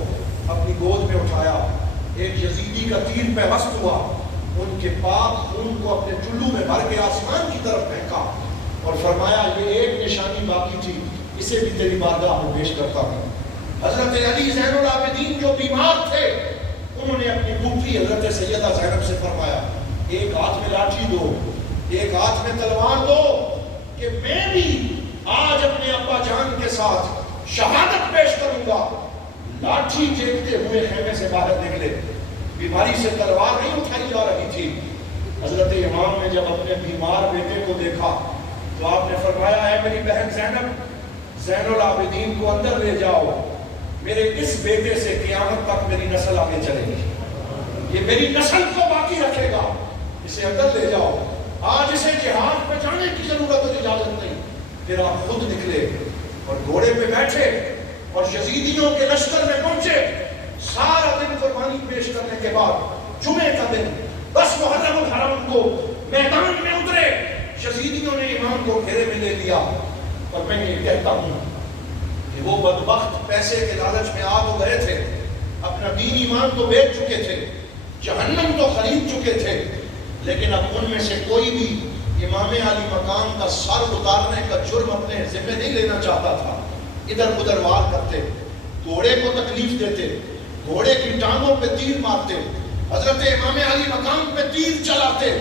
اپنی گود میں اٹھایا، ایک یزیدی کا تیر پہ وسط ہوا، ان کے پاک خون کو اپنے چلو میں بھر کے آسمان کی طرف پھینکا اور فرمایا یہ ایک نشانی باقی تھی، اسے بھی تیری بارگاہ میں پیش کرتا ہوں۔ حضرت علی زین العابدین جو بیمار تھے، انہوں نے اپنی پھوپھی حضرت سیدہ زینب سے فرمایا ایک ہاتھ میں لاٹھی دو، ایک ہاتھ میں تلوار دو، کہ میں بھی آج اپنے ابا جان کے ساتھ شہادت پیش کروں گا۔ لاٹھی دیکھتے ہوئے خیمے سے باہر نکلے، بیماری سے تلوار نہیں اٹھائی جا رہی تھی۔ حضرت امام نے جب اپنے بیمار بیٹے کو دیکھا تو آپ نے فرمایا اے میری بہن زینب، زین العابدین کو اندر لے جاؤ، میرے اس بیٹے سے قیامت تک میری نسل آگے چلے گی، یہ میری نسل کو باقی رکھے گا، اسے اندر لے جاؤ، آج اسے جہاد پہ جانے کی ضرورت اور اجازت نہیں۔ پھر آپ خود نکلے اور گھوڑے پہ بیٹھے اور یزیدیوں کے لشکر میں پہنچے۔ سارا دن قربانی پیش کرنے کے بعد جمعے کا دن بس محرم الحرم کو میدان میں اترے، یزیدیوں نے امام کو گھیرے میں لے لیا، اور میں یہ کہتا ہوں کہ وہ بدبخت پیسے کے لالچ میں آ تو گئے تھے، اپنا دین ایمان تو بیچ چکے تھے، جہنم تو خرید چکے تھے، لیکن اب ان میں سے کوئی بھی امام علی مقام کا سر اتارنے کا جرم اپنے ذمہ نہیں لینا چاہتا تھا۔ ادھر ادھر وار کرتے، گھوڑے کو تکلیف دیتے، گھوڑے کی ٹانگوں پہ تیر مارتے، حضرت امام علی مقام پہ تیر چلاتے،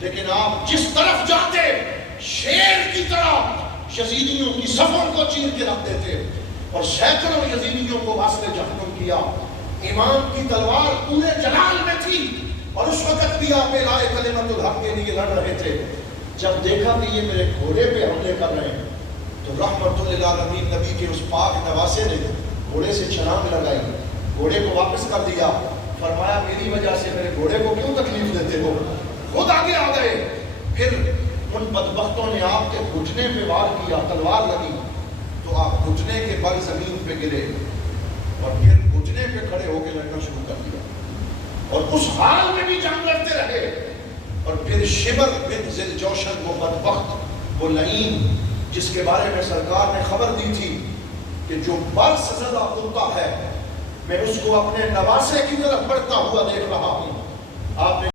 لیکن آپ جس طرف جاتے شیر کی طرح یزیدیوں کی صفوں کو چیر کے رکھ دیتے، اور سینکڑوں یزیدیوں کو واسطے جہنم کیا۔ امام کی تلوار پورے جلال میں تھی، اور اس وقت بھی آپ اعلاء کلمت الحق کے لیے لڑ رہے تھے۔ جب دیکھا کہ یہ میرے گھوڑے پہ حملے کر رہے ہیں تو رحمت للعالمین نبی کے اس پاک نواسے نے گھوڑے سے چھلانگ لگائی، گھوڑے کو واپس کر دیا، فرمایا میری وجہ سے میرے گھوڑے کو کیوں تکلیف دیتے ہو، خود آگے آ گئے۔ پھر ان بدبختوں نے آپ کے گھٹنے پہ وار کیا، تلوار لگی تو آپ گھٹنے کے بل زمین پہ گرے، اور پھر گھٹنے پہ کھڑے ہو کے لڑنا شروع کر دیا، اور اس حال میں بھی جنگ لڑتے رہے۔ اور پھر شمر بن ذی الجوشن، وہ بدبخت، وہ لعین جس کے بارے میں سرکار نے خبر دی تھی کہ جو برس زدہ کتا ہے، میں اس کو اپنے نواسے کی طرف بڑھتا ہوا دیکھ رہا ہوں، آپ نے